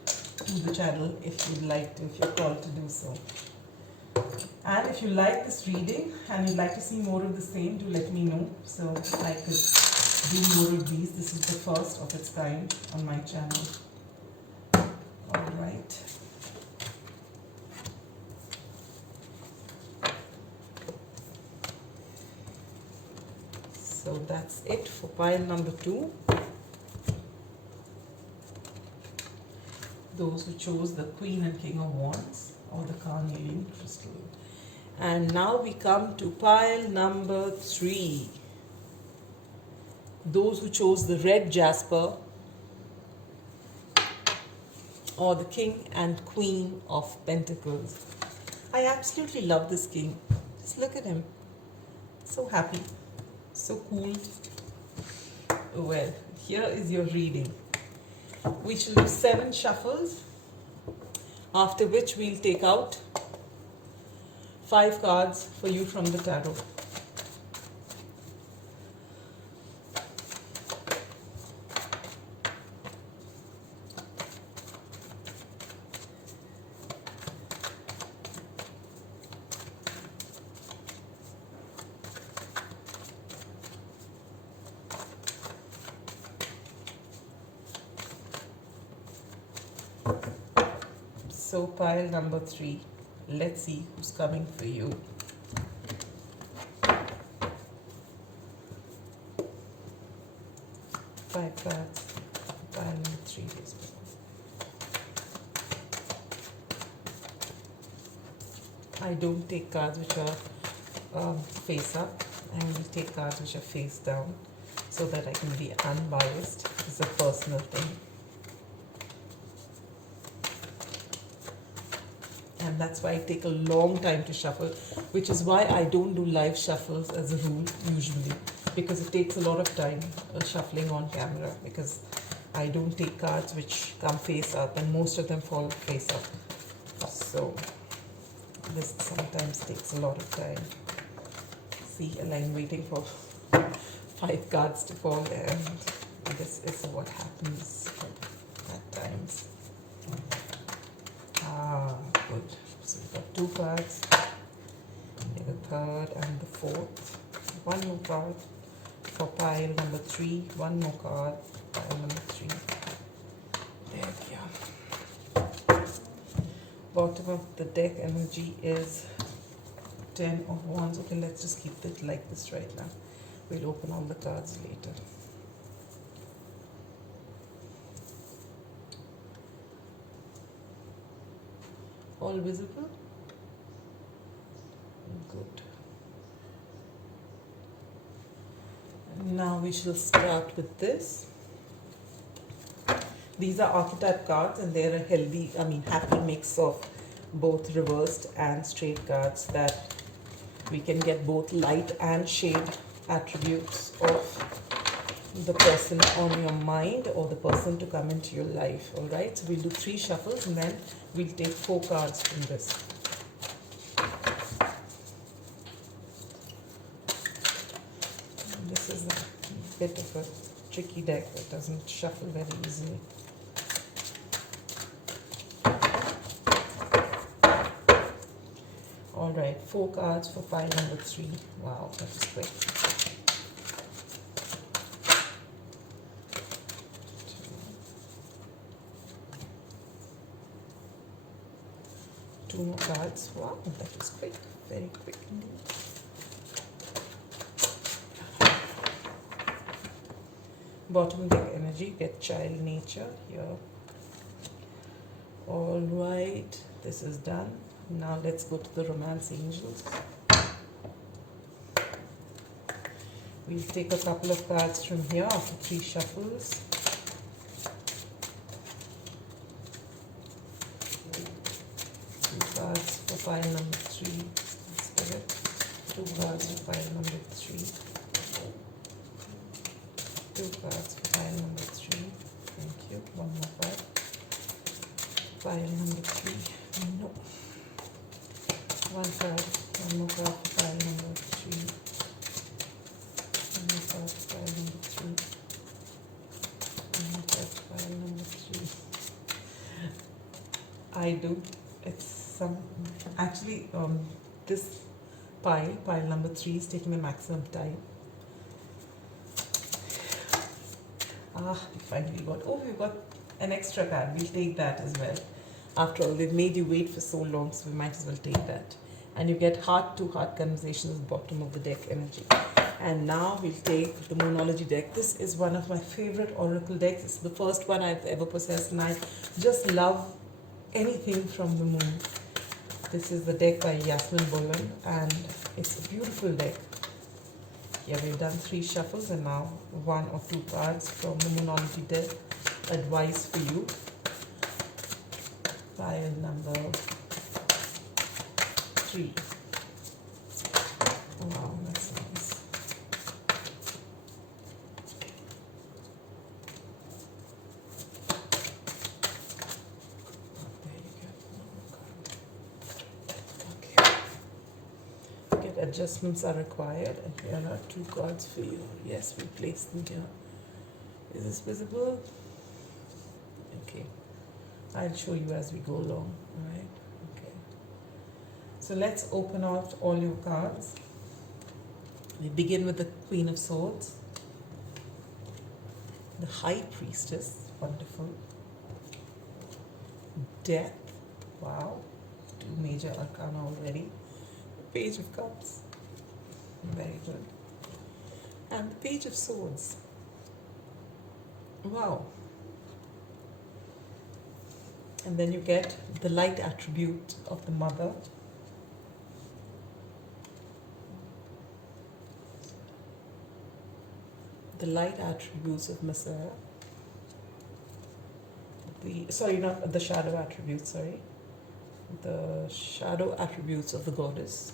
to the channel if you'd like to, if you're called to do so. And if you like this reading and you'd like to see more of the same, do let me know so I could do more of these. This is the first of its kind on my channel. All right. So that's it for pile number 2. Those who chose the Queen and King of Wands or the carnelian crystal. And now we come to pile number 3. Those who chose the red jasper or the King and Queen of Pentacles. I absolutely love this king. Just look at him. So happy. So cool. Well, here is your reading. We shall do 7 shuffles, after which we'll take out 5 cards for you from the tarot. So pile number 3, let's see who's coming for you. Five cards, pile number 3. I don't take cards which are face up. I only take cards which are face down so that I can be unbiased. It's a personal thing. and that's why I take a long time to shuffle, which is why I don't do live shuffles as a rule usually, because it takes a lot of time shuffling on camera, because I don't take cards which come face up, and most of them fall face up. So this sometimes takes a lot of time. See a line waiting for 5 cards to fall, and this is what happens at times. Good. So we've got 2 cards, here the 3rd and the 4th. 1 more card for pile number 3, 1 more card, pile number 3. There we are. Bottom of the deck energy is 10 of Wands. Okay, let's just keep it like this right now. We'll open all the cards later. All visible? Good. Now we shall start with this. These are archetype cards, and they're a healthy, happy mix of both reversed and straight cards, that we can get both light and shade attributes of the person on your mind or the person to come into your life. All right, so we'll do 3 shuffles, and then we'll take 4 cards from this. And this is a bit of a tricky deck that doesn't shuffle very easily. All right, 4 cards for pile number 3. Wow, that was quick. 2 more cards. Wow, that was quick. Very quick indeed. Bottom deck energy, get child nature here. All right, this is done. Now let's go to the romance angels. We'll take a couple of cards from here after 3 shuffles. 2 cards for pile number 3. Spirit. 2 cards for pile number 3. 2 cards for pile number 3. Thank you. 1 more card. Pile number 3. No. 1 card. 1 more card for pile number 3. 1 more card for pile number 3. 1 more card for pile number 3. I do. It's some. Actually, this pile number 3 is taking the maximum time. We finally got. Oh, we've got an extra card. We'll take that as well. After all, they've made you wait for so long, so we might as well take that. And you get heart-to-heart conversations at the bottom of the deck energy. And now we'll take the Moonology deck. This is one of my favorite oracle decks. It's the first one I've ever possessed, and I just love anything from the moon. This is the deck by Yasmin Bolan, and it's a beautiful deck. Yeah, we've done 3 shuffles, and now 1 or 2 cards from the Moonology deck. Advice for you. Pile number 3. Wow, that's nice. There you go. Okay. Get adjustments are required, and here are 2 cards for you. Yes, we placed them here. Is this visible? Okay. I'll show you as we go along. All right. Okay. So let's open out all your cards. We begin with the Queen of Swords, the High Priestess, wonderful. Death, wow, 2 major arcana already. The Page of Cups, very good. And the Page of Swords, wow. And then you get the light attribute of the Mother. The light attributes of Messiah. Not the shadow attributes, sorry. the shadow attributes of the goddess,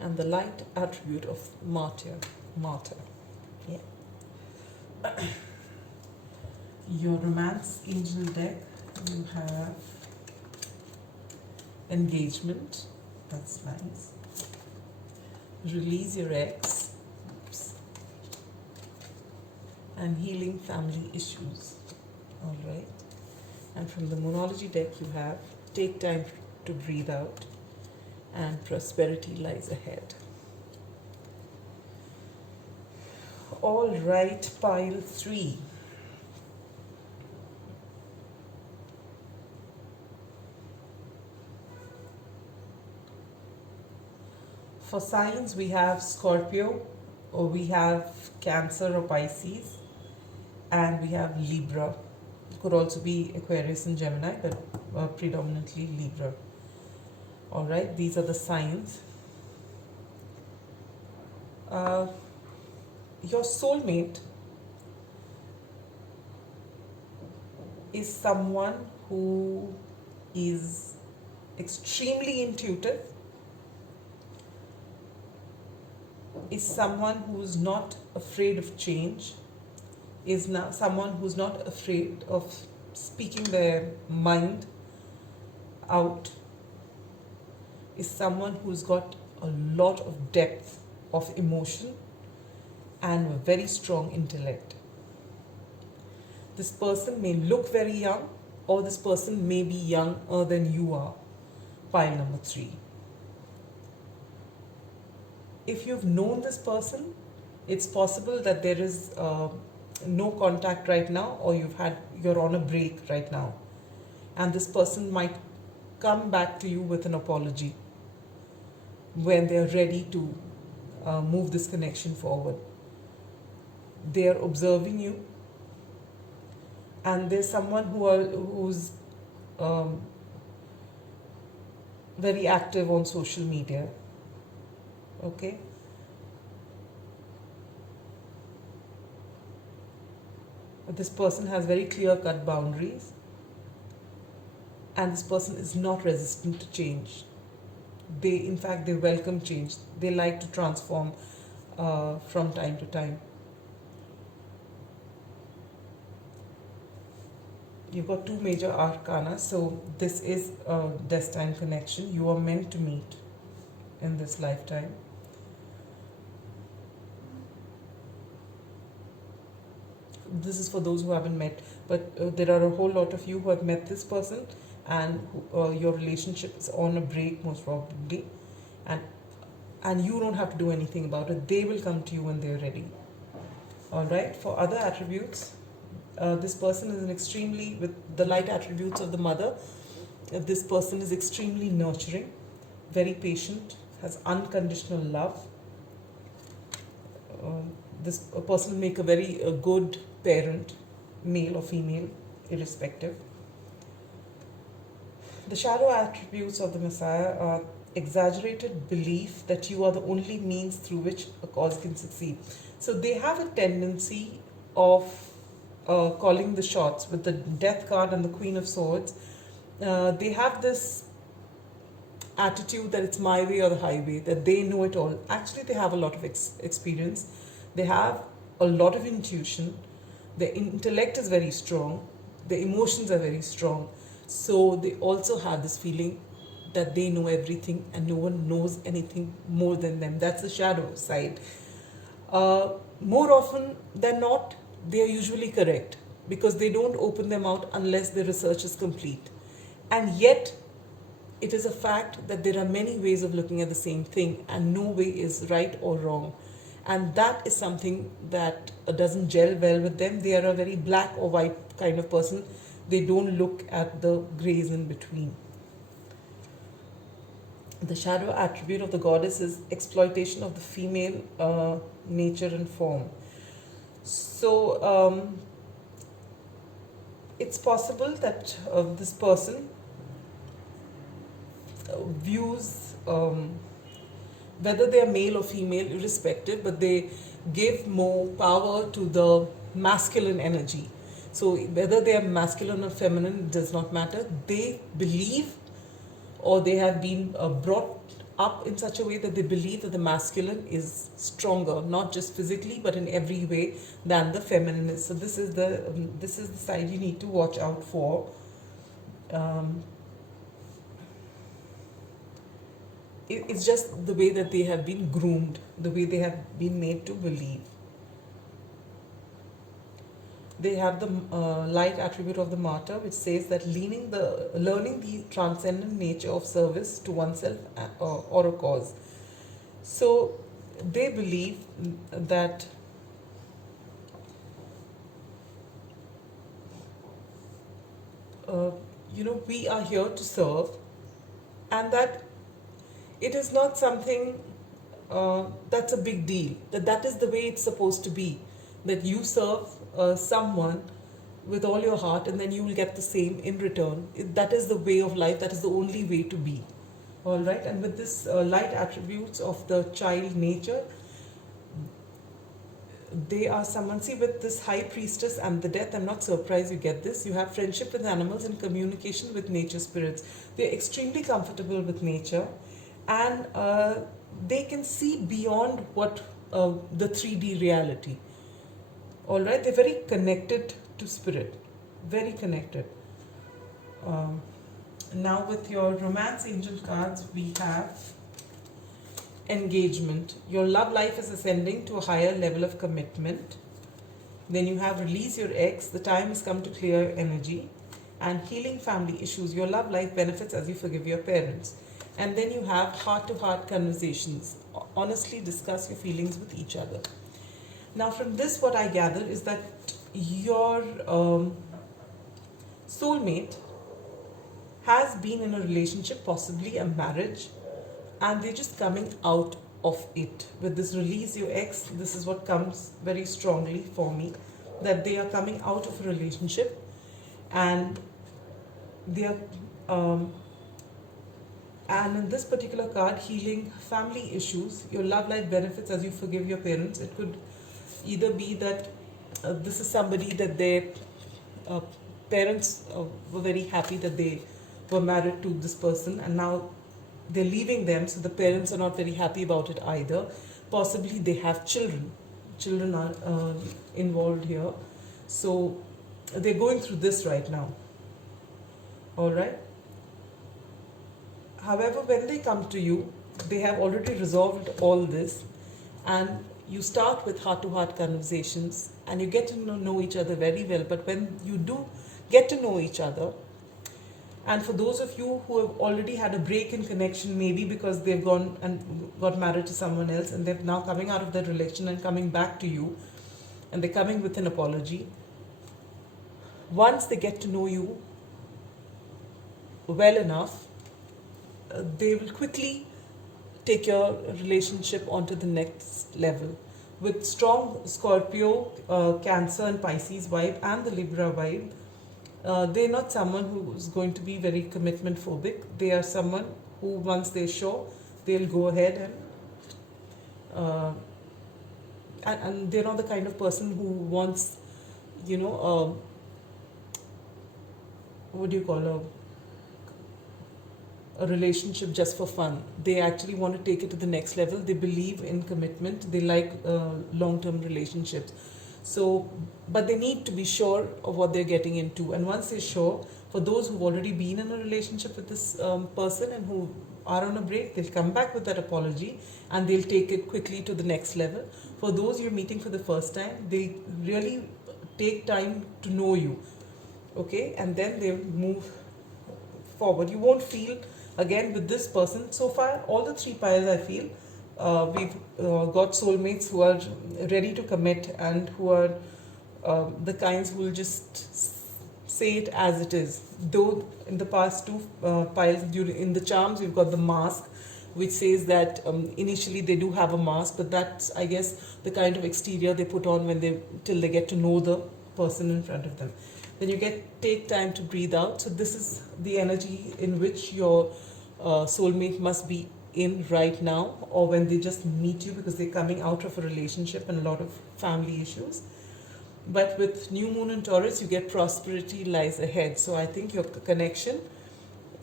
and the light attribute of martyr. Martyr. Yeah. Your romance angel deck, you have engagement. That's nice. Release your ex. Oops. And healing family issues. All right. And from the Moonology deck, you have take time to breathe out, and prosperity lies ahead. All right, pile 3. For signs, we have Scorpio, or we have Cancer or Pisces, and we have Libra. It could also be Aquarius and Gemini, but predominantly Libra. All right, these are the signs. Your soulmate is someone who is extremely intuitive, is someone who's not afraid of change, is now someone who's not afraid of speaking their mind out, is someone who's got a lot of depth of emotion and a very strong intellect. This person may look very young, or this person may be younger than you are. Pile number 3. If you've known this person, it's possible that there is no contact right now, or you're on a break right now, and this person might come back to you with an apology when they're ready to move this connection forward. They are observing you, and there's someone who's very active on social media. Okay. This person has very clear-cut boundaries, and this person is not resistant to change. In fact, they welcome change. They like to transform from time to time. You've got 2 major arcana, so this is a destined connection. You are meant to meet in this lifetime. This is for those who haven't met, but there are a whole lot of you who have met this person, and your relationship is on a break most probably, and you don't have to do anything about it. They will come to you when they're ready. All right. For other attributes, this person is with the light attributes of the mother. This person is extremely nurturing, very patient, has unconditional love. This person will make a very good parent, male or female, irrespective. The shadow attributes of the Messiah are exaggerated belief that you are the only means through which a cause can succeed. So they have a tendency of calling the shots with the Death card and the Queen of Swords. They have this attitude that it's my way or the highway, that they know it all. Actually, they have a lot of experience. They have a lot of intuition. Their intellect is very strong. Their emotions are very strong. So they also have this feeling that they know everything and no one knows anything more than them. That's the shadow side. More often than not, they are usually correct because they don't open them out unless the research is complete. And yet, it is a fact that there are many ways of looking at the same thing and no way is right or wrong. And that is something that doesn't gel well with them. They are a very black or white kind of person. They don't look at the grays in between. The shadow attribute of the goddess is exploitation of the female nature and form. So it's possible that this person views whether they are male or female, irrespective, but they give more power to the masculine energy. So whether they are masculine or feminine does not matter. They believe, or they have been brought up in such a way that they believe that the masculine is stronger, not just physically but in every way, than the feminine is. So this is the side you need to watch out for. Um, it's just the way that they have been groomed, the way they have been made to believe. They have the light attribute of the martyr, which says that learning the transcendent nature of service to oneself or a cause. So they believe that we are here to serve, and that it is not something that's a big deal. That is the way it's supposed to be. That you serve someone with all your heart, and then you will get the same in return. That is the way of life. That is the only way to be. All right. And with this light attributes of the child nature, they are someone. See, with this high priestess and the death, I'm not surprised you get this. You have friendship with animals and communication with nature spirits. They're extremely comfortable with nature, and they can see beyond what the 3D reality. All right, they're very connected to spirit, very connected. Now with your romance angel cards, we have engagement. Your love life is ascending to a higher level of commitment. Then you have release your ex. The time has come to clear energy. And healing family issues. Your love life benefits as you forgive your parents. And then you have heart-to-heart conversations. Honestly discuss your feelings with each other. Now from this, what I gather is that your soulmate has been in a relationship, possibly a marriage, and they're just coming out of it. With this release your ex, this is what comes very strongly for me, that they are coming out of a relationship, and they are and in this particular card, healing family issues, your love life benefits as you forgive your parents. It could either be that this is somebody that their parents were very happy that they were married to this person, and now they're leaving them, so the parents are not very happy about it either. Possibly they have children. Children are involved here. So they're going through this right now. All right. However, when they come to you, they have already resolved all this, and you start with heart-to-heart conversations, and you get to know each other very well. But when you do get to know each other, and for those of you who have already had a break in connection, maybe because they've gone and got married to someone else, and they're now coming out of that relation and coming back to you, and they're coming with an apology, once they get to know you well enough, they will quickly take your relationship onto the next level. With strong Scorpio, Cancer and Pisces vibe and the Libra vibe, they're not someone who is going to be very commitment phobic. They are someone who, once they're sure, they'll go ahead and they're not the kind of person who wants, what do you call a relationship just for fun. They actually want to take it to the next level. They believe in commitment. They like long-term relationships. So, but they need to be sure of what they're getting into. And once they're sure, for those who've already been in a relationship with this person and who are on a break, they'll come back with that apology and they'll take it quickly to the next level. For those you're meeting for the first time, they really take time to know you. Okay, and then they'll move forward. You won't feel, again, with this person, so far, all the three piles I feel, we've got soulmates who are ready to commit and who are the kinds who will just say it as it is. Though in the past two piles, in the charms, we've got the mask, which says that initially they do have a mask, but that's, I guess, the kind of exterior they put on till they get to know the person in front of them. Then you take time to breathe out. So this is the energy in which your soulmate must be in right now, or when they just meet you because they're coming out of a relationship and a lot of family issues. But with new moon in Taurus, you get prosperity lies ahead. So I think your connection,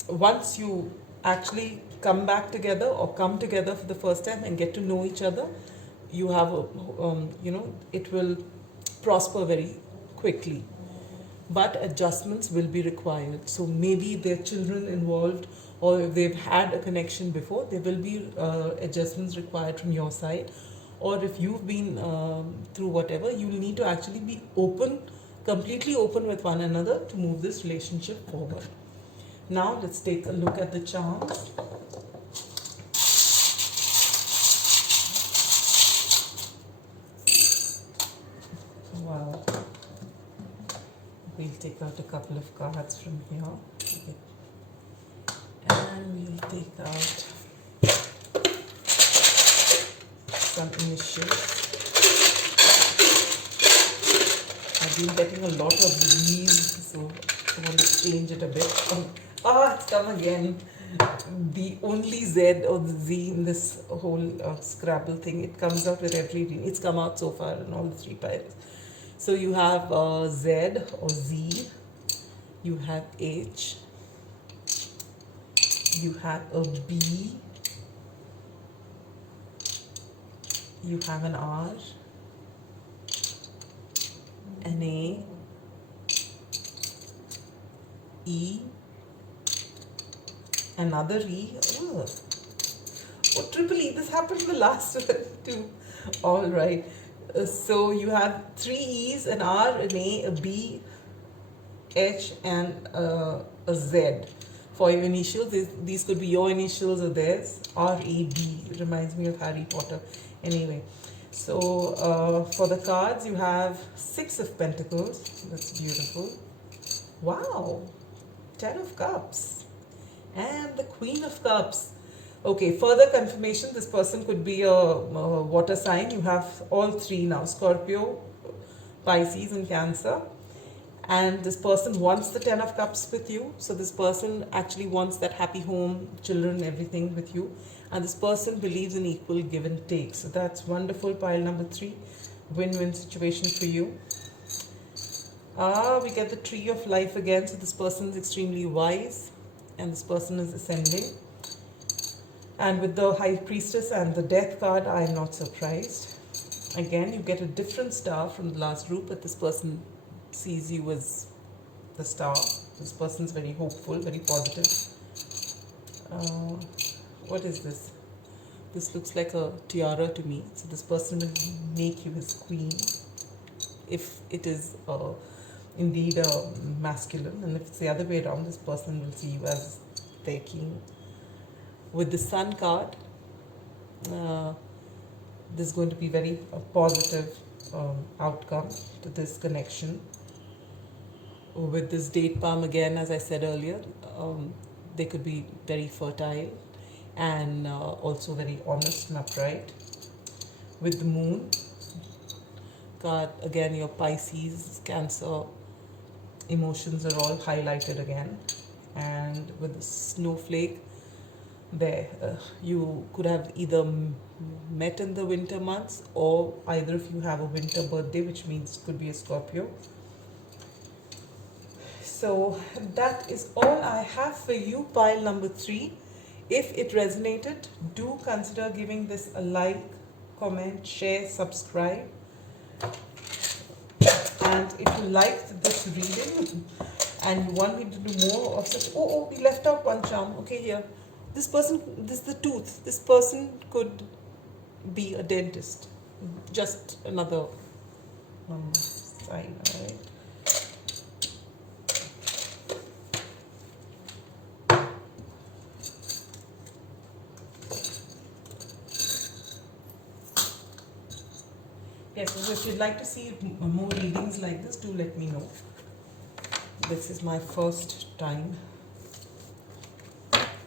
once you actually come back together or come together for the first time and get to know each other, you have a, it will prosper very quickly. But adjustments will be required. So maybe there are children involved, or if they've had a connection before, there will be adjustments required from your side. Or if you've been through whatever, you will need to actually be open, completely open with one another to move this relationship forward. Now let's take a look at the charms. Wow. We'll take out a couple of cards from here. Okay. And we'll take out some initials. I've been getting a lot of these, so I want to change it a bit. It's come again. The only Z or the Z in this whole Scrabble thing, it comes out with every reading. It's come out so far in all the 3 piles. So you have Z or Z, you have H, you have a B, you have an R, an A, E, another E. Oh, triple E. This happened in the last one too. All right. So you have 3 E's, an R, an A, a B, H, and a Z for your initials. These could be your initials or theirs. R-A-B. It reminds me of Harry Potter. Anyway, so for the cards, you have 6 of Pentacles. That's beautiful. Wow. 10 of Cups. And the Queen of Cups. Okay, further confirmation, this person could be a water sign. You have all 3 now, Scorpio, Pisces and Cancer. And this person wants the 10 of Cups with you. So this person actually wants that happy home, children, everything with you. And this person believes in equal give and take. So that's wonderful. Pile number 3, win-win situation for you. We get the Tree of Life again. So this person is extremely wise and this person is ascending. And with the High Priestess and the Death card, I am not surprised. Again, you get a different star from the last group, but this person sees you as the star. This person is very hopeful, very positive. What is this? This looks like a tiara to me. So this person will make you his queen if it is indeed masculine. And if it's the other way around, this person will see you as their king. With the Sun card, there's going to be very positive outcome to this connection. With this date palm again, as I said earlier, they could be very fertile and also very honest and upright. With the Moon card, again your Pisces, Cancer emotions are all highlighted again. And with the Snowflake, there you could have either met in the winter months, or either if you have a winter birthday, which means it could be a Scorpio. So that is all I have for you, pile number 3. If it resonated, do consider giving this a like, comment, share, subscribe. And if you liked this reading and you want me to do more of such, we left out one charm. Okay, here. This person, this is the tooth. This person could be a dentist. Just another sign, alright? Yes, so if you'd like to see more readings like this, do let me know. This is my first time.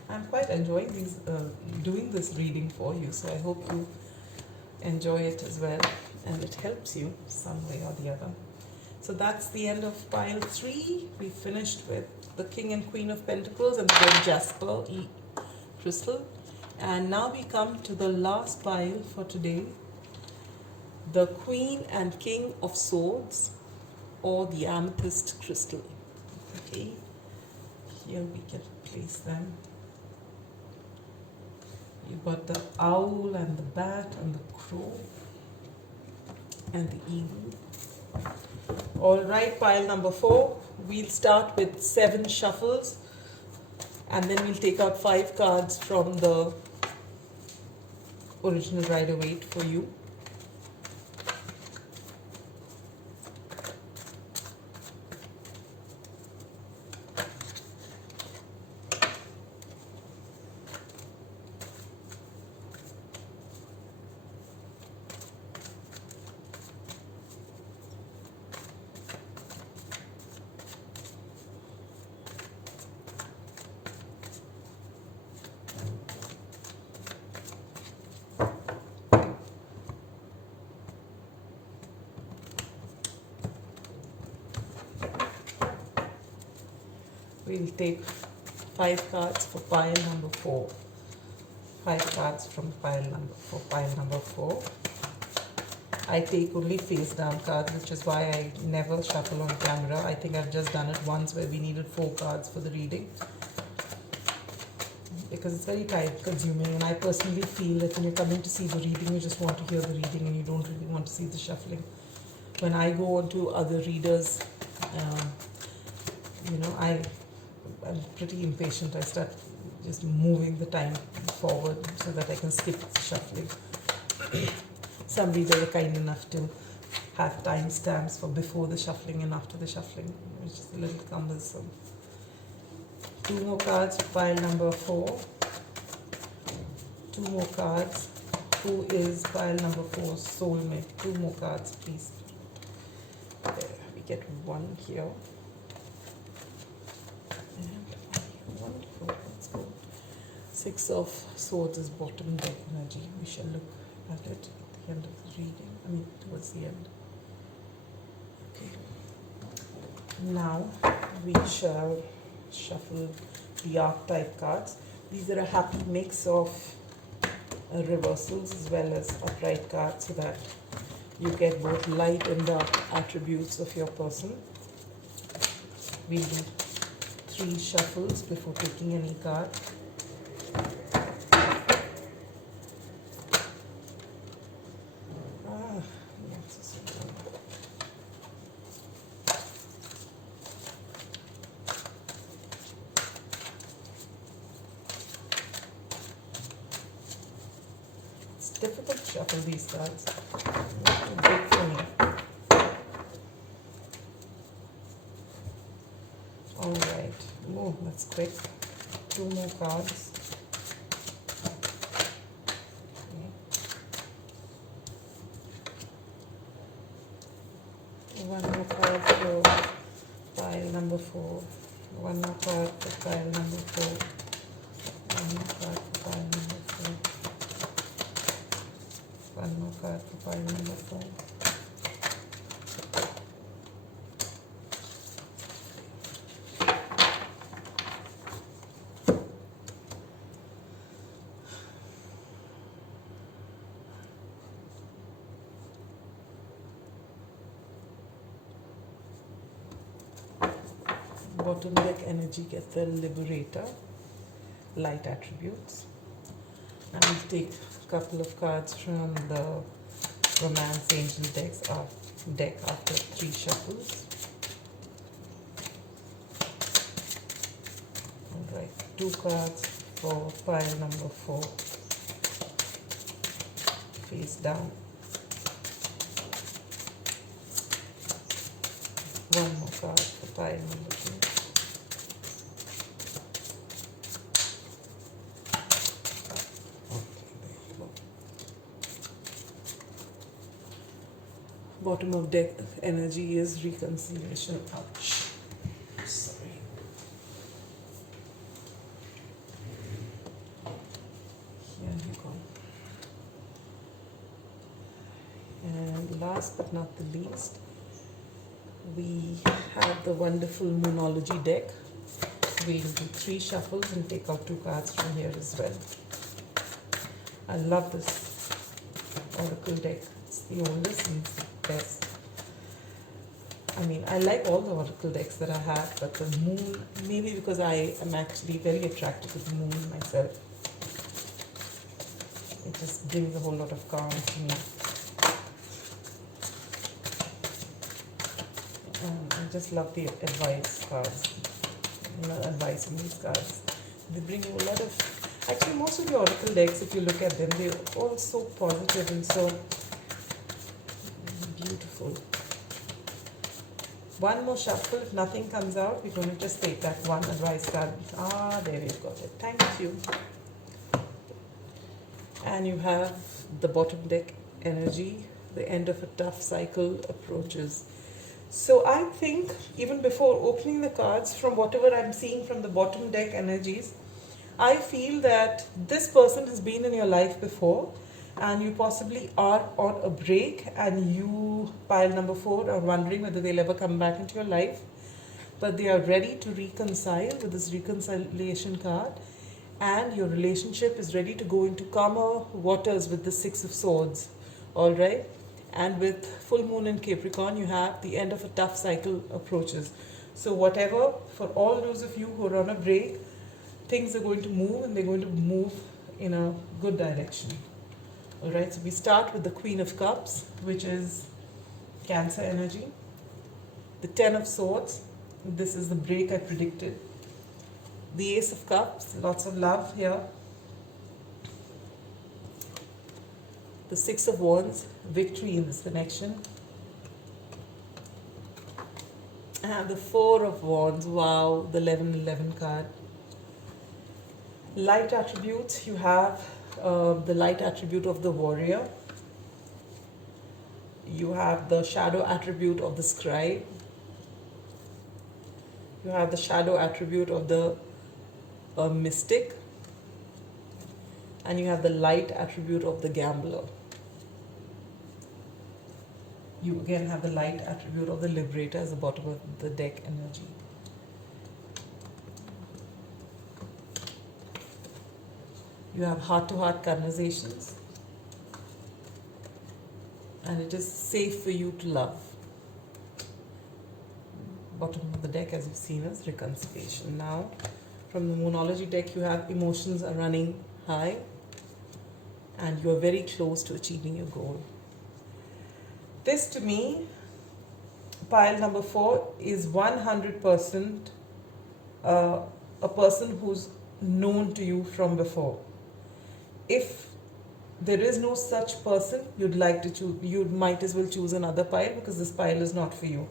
I'm quite enjoying doing this reading for you, so I hope you enjoy it as well and it helps you some way or the other. So that's the end of pile 3. We finished with the King and Queen of Pentacles and the red jasper crystal. And now we come to the last pile for today. The Queen and King of Swords. or the amethyst crystal. Okay, here we can place them. You've got the owl and the bat and the crow and the eagle. All right, pile number 4. We'll start with 7 shuffles and then we'll take out 5 cards from the original Rider-Waite for you. We'll take 5 cards for pile number 4. 5 cards from pile number 4. I take only face down cards, which is why I never shuffle on camera. I think I've just done it once where we needed 4 cards for the reading, because it's very time consuming, and I personally feel that when you're coming to see the reading, you just want to hear the reading and you don't really want to see the shuffling. When I go on to other readers, I'm pretty impatient. I start just moving the time forward so that I can skip the shuffling. Some readers are kind enough to have timestamps for before the shuffling and after the shuffling, which is a little cumbersome. 2 more cards for pile number 4. 2 more cards. Who is pile number 4's soulmate? 2 more cards, please. There, we get 1 here. Wonderful, let's go. 6 of Swords is bottom deck energy. We shall look at it at the end of the reading, towards the end. Okay. Now we shall shuffle the archetype cards. These are a happy mix of reversals as well as upright cards, so that you get both light and dark attributes of your person. We do 3 shuffles before taking any card. It's difficult to shuffle these cards. It's too big for me. Alright, oh, that's quick. 2 more cards. Okay. 1 more card for pile number 4. 1 more card for pile number 4. 1 more card for pile number 4. 1 more card for pile number 4. Bottom deck energy gets the Liberator, light attributes. And we'll take a couple of cards from the Romance Angel deck after 3 shuffles. Alright, 2 cards for pile number 4, face down. 1 more card for pile number 2. Bottom of deck energy is reconciliation. Ouch. Sorry. Here you go. And last but not the least, we have the wonderful Moonology deck. We'll do 3 shuffles and take out 2 cards from here as well. I love this Oracle deck. It's the oldest and it's the best. I mean, I like all the oracle decks that I have, but the moon, maybe because I am actually very attracted to the moon myself, it just brings a whole lot of calm to me. I just love the advice cards, advice in these cards. They bring you a lot of, actually most of the oracle decks, if you look at them, they're all so positive and so beautiful. One more shuffle. If nothing comes out, we're going to just take that one advice card. There you got it. Thank you. And you have the bottom deck energy. The end of a tough cycle approaches. So I think even before opening the cards, from whatever I'm seeing from the bottom deck energies, I feel that this person has been in your life before, and you possibly are on a break, and you, pile number 4, are wondering whether they'll ever come back into your life, but they are ready to reconcile with this reconciliation card, and your relationship is ready to go into calmer waters with the 6 of Swords. All right. And with full moon in Capricorn, you have the end of a tough cycle approaches. So whatever, for all those of you who are on a break, things are going to move, and they're going to move in a good direction. All right, so we start with the Queen of Cups, which is Cancer energy. The 10 of Swords, this is the break I predicted. The Ace of Cups, lots of love here. The 6 of Wands, victory in this connection. And the 4 of Wands, wow, the 11-11 card. Light attributes, you have the light attribute of the warrior. You have the shadow attribute of the scribe. You have the shadow attribute of the mystic. And you have the light attribute of the gambler. You again have the light attribute of the liberator as the bottom of the deck energy. You have heart-to-heart conversations, and it is safe for you to love. Bottom of the deck, as you've seen, is reconciliation. Now, from the Moonology deck, you have emotions are running high, and you are very close to achieving your goal. This, to me, pile number 4, is 100% a person who's known to you from before. If there is no such person, you'd like to choose, you might as well choose another pile, because this pile is not for you.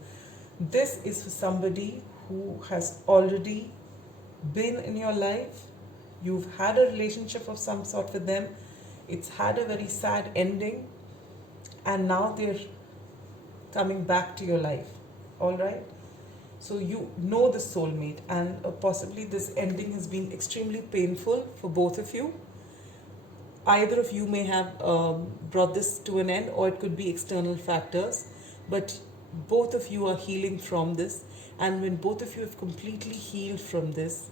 This is for somebody who has already been in your life. You've had a relationship of some sort with them. It's had a very sad ending, and now they're coming back to your life. All right. So you know the soulmate, and possibly this ending has been extremely painful for both of you. Either of you may have brought this to an end, or it could be external factors, but both of you are healing from this. And when both of you have completely healed from this,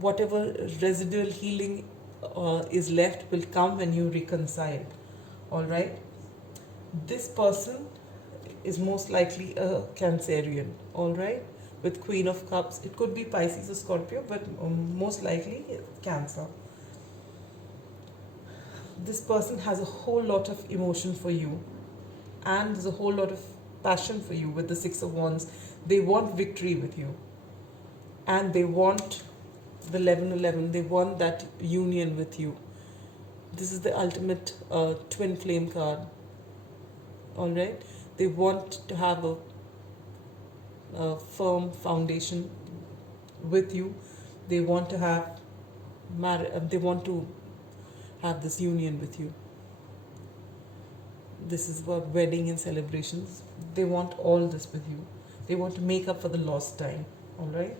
whatever residual healing is left will come when you reconcile. All right. This person is most likely a Cancerian. All right. With Queen of Cups, it could be Pisces or Scorpio, but most likely Cancer. This person has a whole lot of emotion for you, and there's a whole lot of passion for you with the 6 of Wands. They want victory with you, and they want the 11-11. They want that union with you. This is the ultimate twin flame card. All right. They want to have a firm foundation with you. They want to have have this union with you. This is about wedding and celebrations. They want all this with you. They want to make up for the lost time. All right.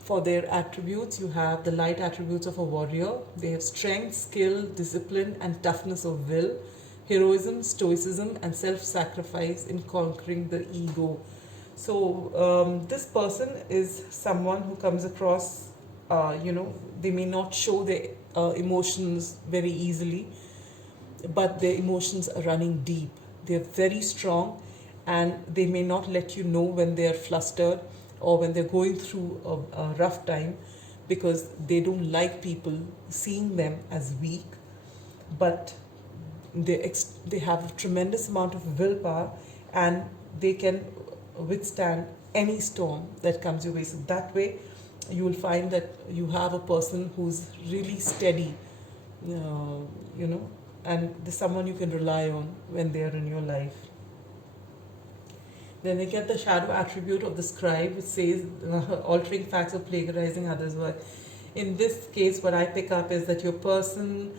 For their attributes, you have the light attributes of a warrior. They have strength, skill, discipline, and toughness of will, heroism, stoicism, and self-sacrifice in conquering the ego. So this person is someone who comes across, they may not show their emotions very easily. but their emotions are running deep. They're very strong, and they may not let you know when they're flustered or when they're going through a rough time, because they don't like people seeing them as weak. But they have a tremendous amount of willpower, and they can withstand any storm that comes your way. So that way, you will find that you have a person who's really steady, you know, and there's someone you can rely on when they are in your life. Then they get the shadow attribute of the scribe, which says altering facts or plagiarizing others' work. In this case, what I pick up is that your person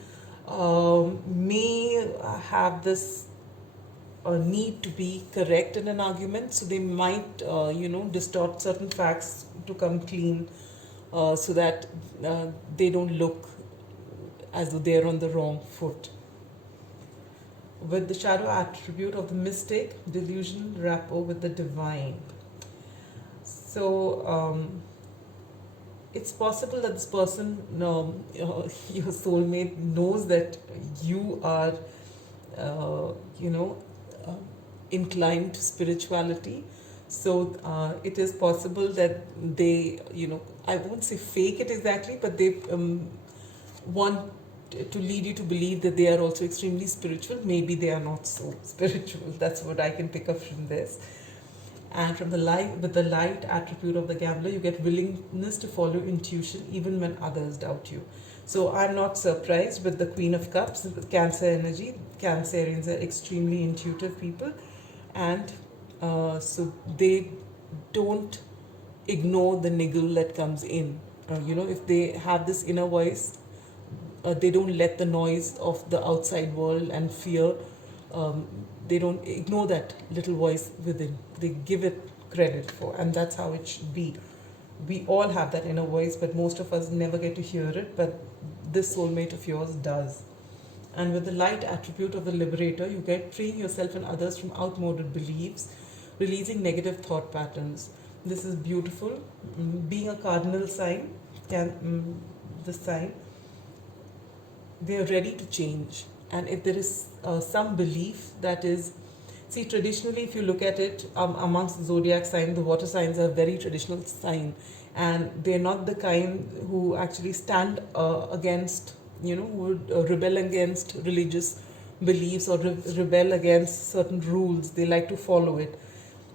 may have this need to be correct in an argument, so they might, distort certain facts to come clean, so that they don't look as though they're on the wrong foot. With the shadow attribute of the mystic, delusion, rapport with the divine. So it's possible that this person, your soulmate, knows that you are, inclined to spirituality. So it is possible that they, I won't say fake it exactly, but they want to lead you to believe that they are also extremely spiritual. Maybe they are not so spiritual. That's what I can pick up from this. And from the light, with the light attribute of the gambler, you get willingness to follow intuition even when others doubt you. So I'm not surprised with the Queen of Cups, with Cancer energy. Cancerians are extremely intuitive people, and so they don't ignore the niggle that comes in. If they have this inner voice, they don't let the noise of the outside world and fear, they don't ignore that little voice within. They give it credit for, and that's how it should be. We all have that inner voice, but most of us never get to hear it, but this soulmate of yours does. And with the light attribute of the liberator, you get freeing yourself and others from outmoded beliefs, releasing negative thought patterns. This is beautiful. Being a cardinal sign, the sign, they are ready to change. And if there is some belief that is, see, traditionally, if you look at it, amongst the zodiac signs, the water signs are a very traditional sign, and they're not the kind who actually stand against, who would rebel against religious beliefs or rebel against certain rules. They like to follow it.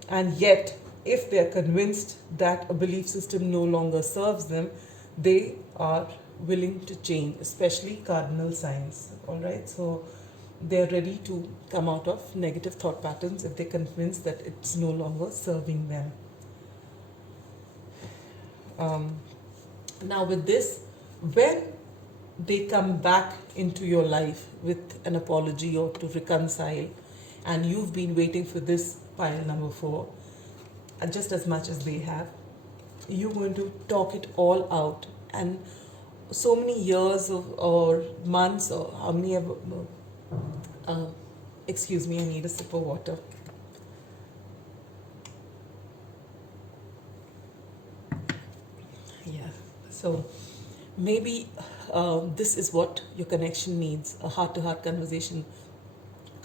And yet, if they're convinced that a belief system no longer serves them, they are willing to change, especially cardinal signs. All right, so they're ready to come out of negative thought patterns if they're convinced that it's no longer serving them. Now, with this, when they come back into your life with an apology or to reconcile, and you've been waiting for this pile number 4, just as much as they have, you're going to talk it all out. And so many years or months or how many ever, excuse me, I need a sip of water. Yeah, so maybe this is what your connection needs, a heart-to-heart conversation.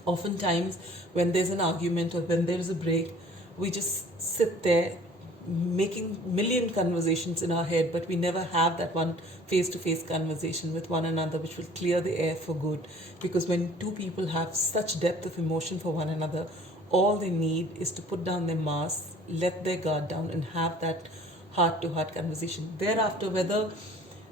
Oftentimes, when there's an argument or when there's a break, we just sit there making million conversations in our head, but we never have that one face-to-face conversation with one another which will clear the air for good. Because when two people have such depth of emotion for one another, all they need is to put down their masks, let their guard down, and have that heart-to-heart conversation. Thereafter, whether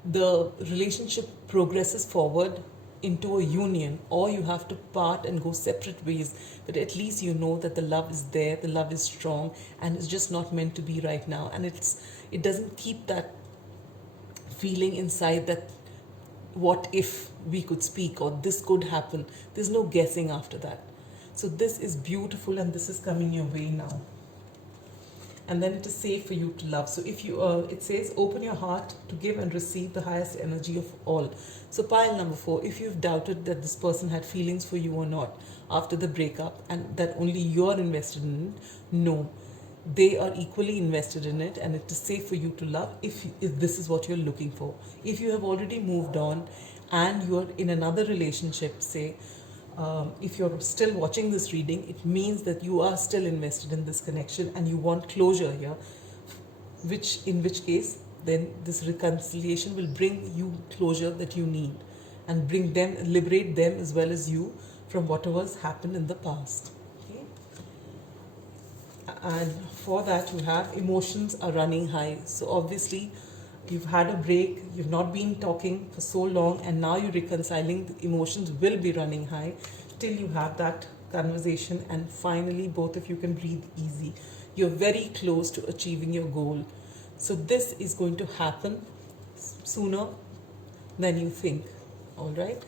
the relationship progresses forward into a union or you have to part and go separate ways, but at least you know that the love is there, the love is strong, and it's just not meant to be right now. And it doesn't keep that feeling inside that what if we could speak or this could happen. There's no guessing after that. So this is beautiful, and this is coming your way now. And then it is safe for you to love. So if you, it says, open your heart to give and receive the highest energy of all. So pile number 4, if you've doubted that this person had feelings for you or not after the breakup, and that only you're invested in it, no, they are equally invested in it, and it is safe for you to love if this is what you're looking for. If you have already moved on and you're in another relationship, say, if you're still watching this reading, it means that you are still invested in this connection and you want closure here, in which case then this reconciliation will bring you closure that you need and liberate them as well as you from whatever's happened in the past. Okay? And for that you have emotions are running high. So obviously you've had a break, you've not been talking for so long, and now you're reconciling. The emotions will be running high till you have that conversation, and finally both of you can breathe easy. You're very close to achieving your goal. So this is going to happen sooner than you think. All right,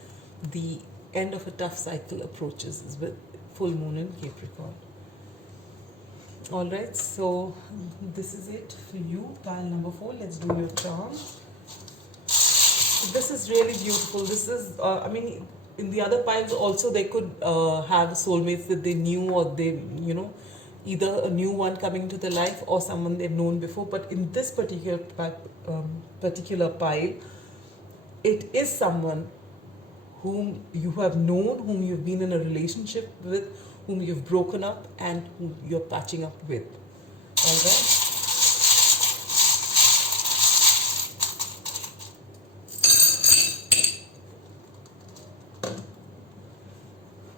the end of a tough cycle approaches is with full moon in Capricorn. All right, so this is it for you, pile number 4. Let's do your charm. This is really beautiful. This is, I mean, in the other piles also they could have soulmates that they knew, or they, either a new one coming into their life or someone they've known before. But in this particular pile, it is someone whom you have known, whom you've been in a relationship with, whom you've broken up, and whom you're patching up with. All right.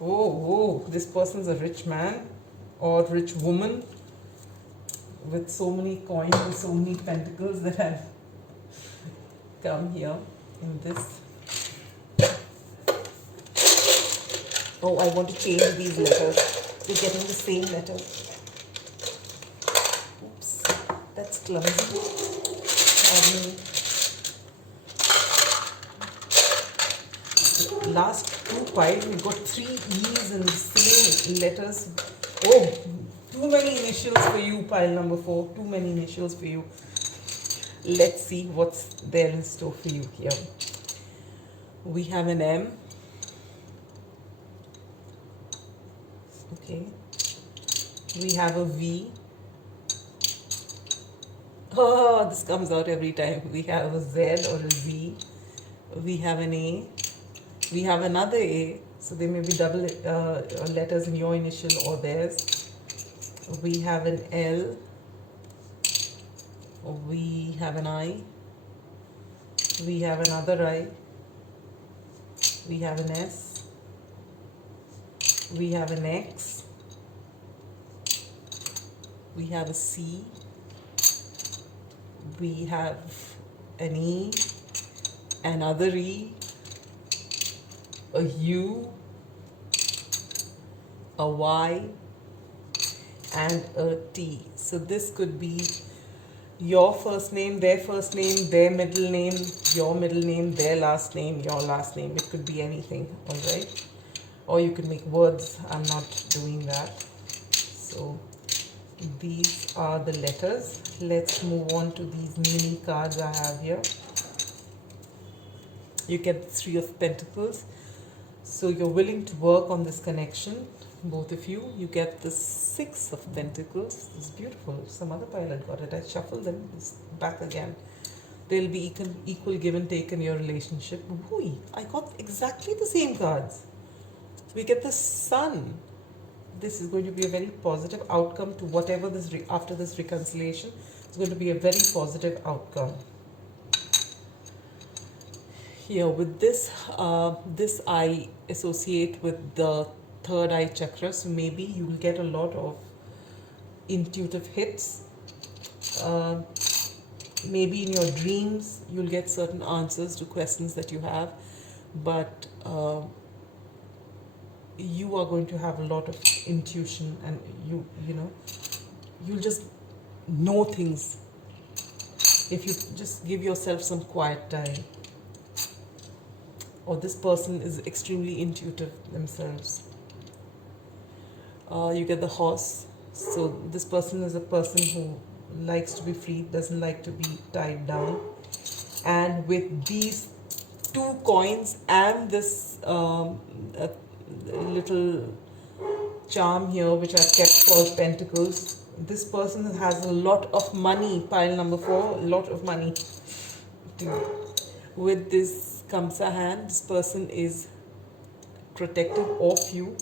Oh, this person's a rich man or rich woman with so many coins and so many pentacles that have come here in this. Oh, I want to change these letters. We're getting the same letter. Oops, that's clumsy. Last two piles, we got 3 E's in the same letters. Oh, too many initials for you, pile number 4. Too many initials for you. Let's see what's there in store for you here. We have an M. Okay. We have a V. Oh, this comes out every time. We have a Z or a Z. We have an A. We have another A. So there may be double letters in your initial or theirs. We have an L. We have an I. We have another I. We have an S. We have an X. We have a C. We have an E, another E, a U, a Y, and a T. So this could be your first name, their middle name, your middle name, their last name, your last name. It could be anything, all right? Or you could make words. I'm not doing that. So these are the letters. Let's move on to these mini cards I have here. You get the 3 of Pentacles. So you're willing to work on this connection, both of you. You get the 6 of Pentacles. It's beautiful. Some other pile had got it. I shuffled them. It's back again. There'll be equal give and take in your relationship. Ooh, I got exactly the same cards. We get the Sun. This is going to be a very positive outcome to whatever this after this reconciliation. It's going to be a very positive outcome. Here with this, this I associate with the third eye chakra. So maybe you will get a lot of intuitive hits. Maybe in your dreams you'll get certain answers to questions that you have, but you are going to have a lot of intuition, and you'll just know things if you just give yourself some quiet time. Or this person is extremely intuitive themselves. You get the Horse. So this person is a person who likes to be free, doesn't like to be tied down. And with these 2 coins and this little charm here which I've kept called Pentacles, this person has a lot of money. Pile number 4, a lot of money. With this Kamsa hand, this person is protective of you,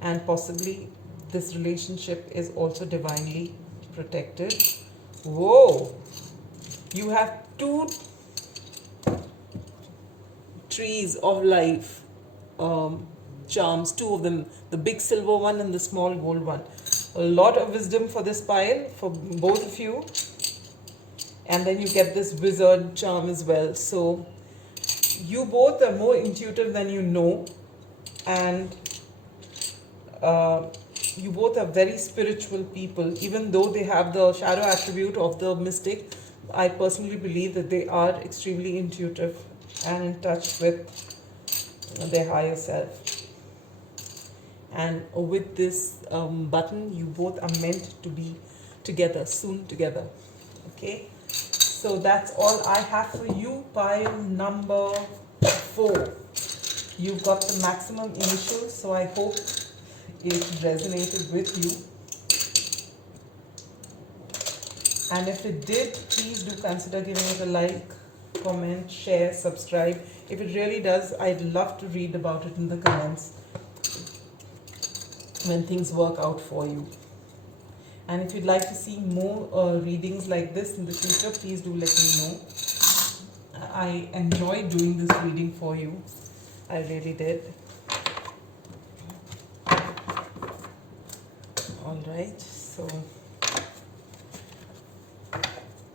and possibly this relationship is also divinely protected. Whoa! You have two trees of life charms, two of them, the big silver one and the small gold one. A lot of wisdom for this pile, for both of you. And then you get this wizard charm as well. So you both are more intuitive than you know, and you both are very spiritual people. Even though they have the shadow attribute of the mystic, I personally believe that they are extremely intuitive and in touch with their higher self. And with this button, you both are meant to be together, soon together. Okay, so that's all I have for you. Pile number 4. You've got the maximum initials, so I hope it resonated with you. And if it did, please do consider giving it a like, comment, share, subscribe. If it really does, I'd love to read about it in the comments when things work out for you. And if you'd like to see more readings like this in the future, please do let me know. I enjoyed doing this reading for you. I really did. Alright, so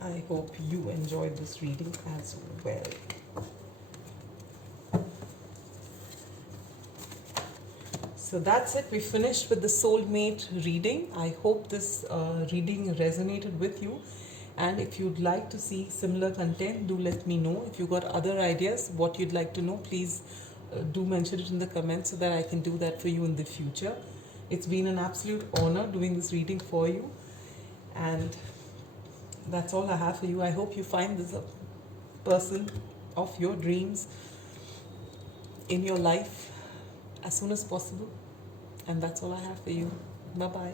I hope you enjoyed this reading as well. So that's it. We finished with the soulmate reading. I hope this reading resonated with you. And if you'd like to see similar content, do let me know. If you've got other ideas, what you'd like to know, please do mention it in the comments so that I can do that for you in the future. It's been an absolute honor doing this reading for you. And that's all I have for you. I hope you find this person of your dreams in your life as soon as possible. And that's all I have for you. Bye-bye.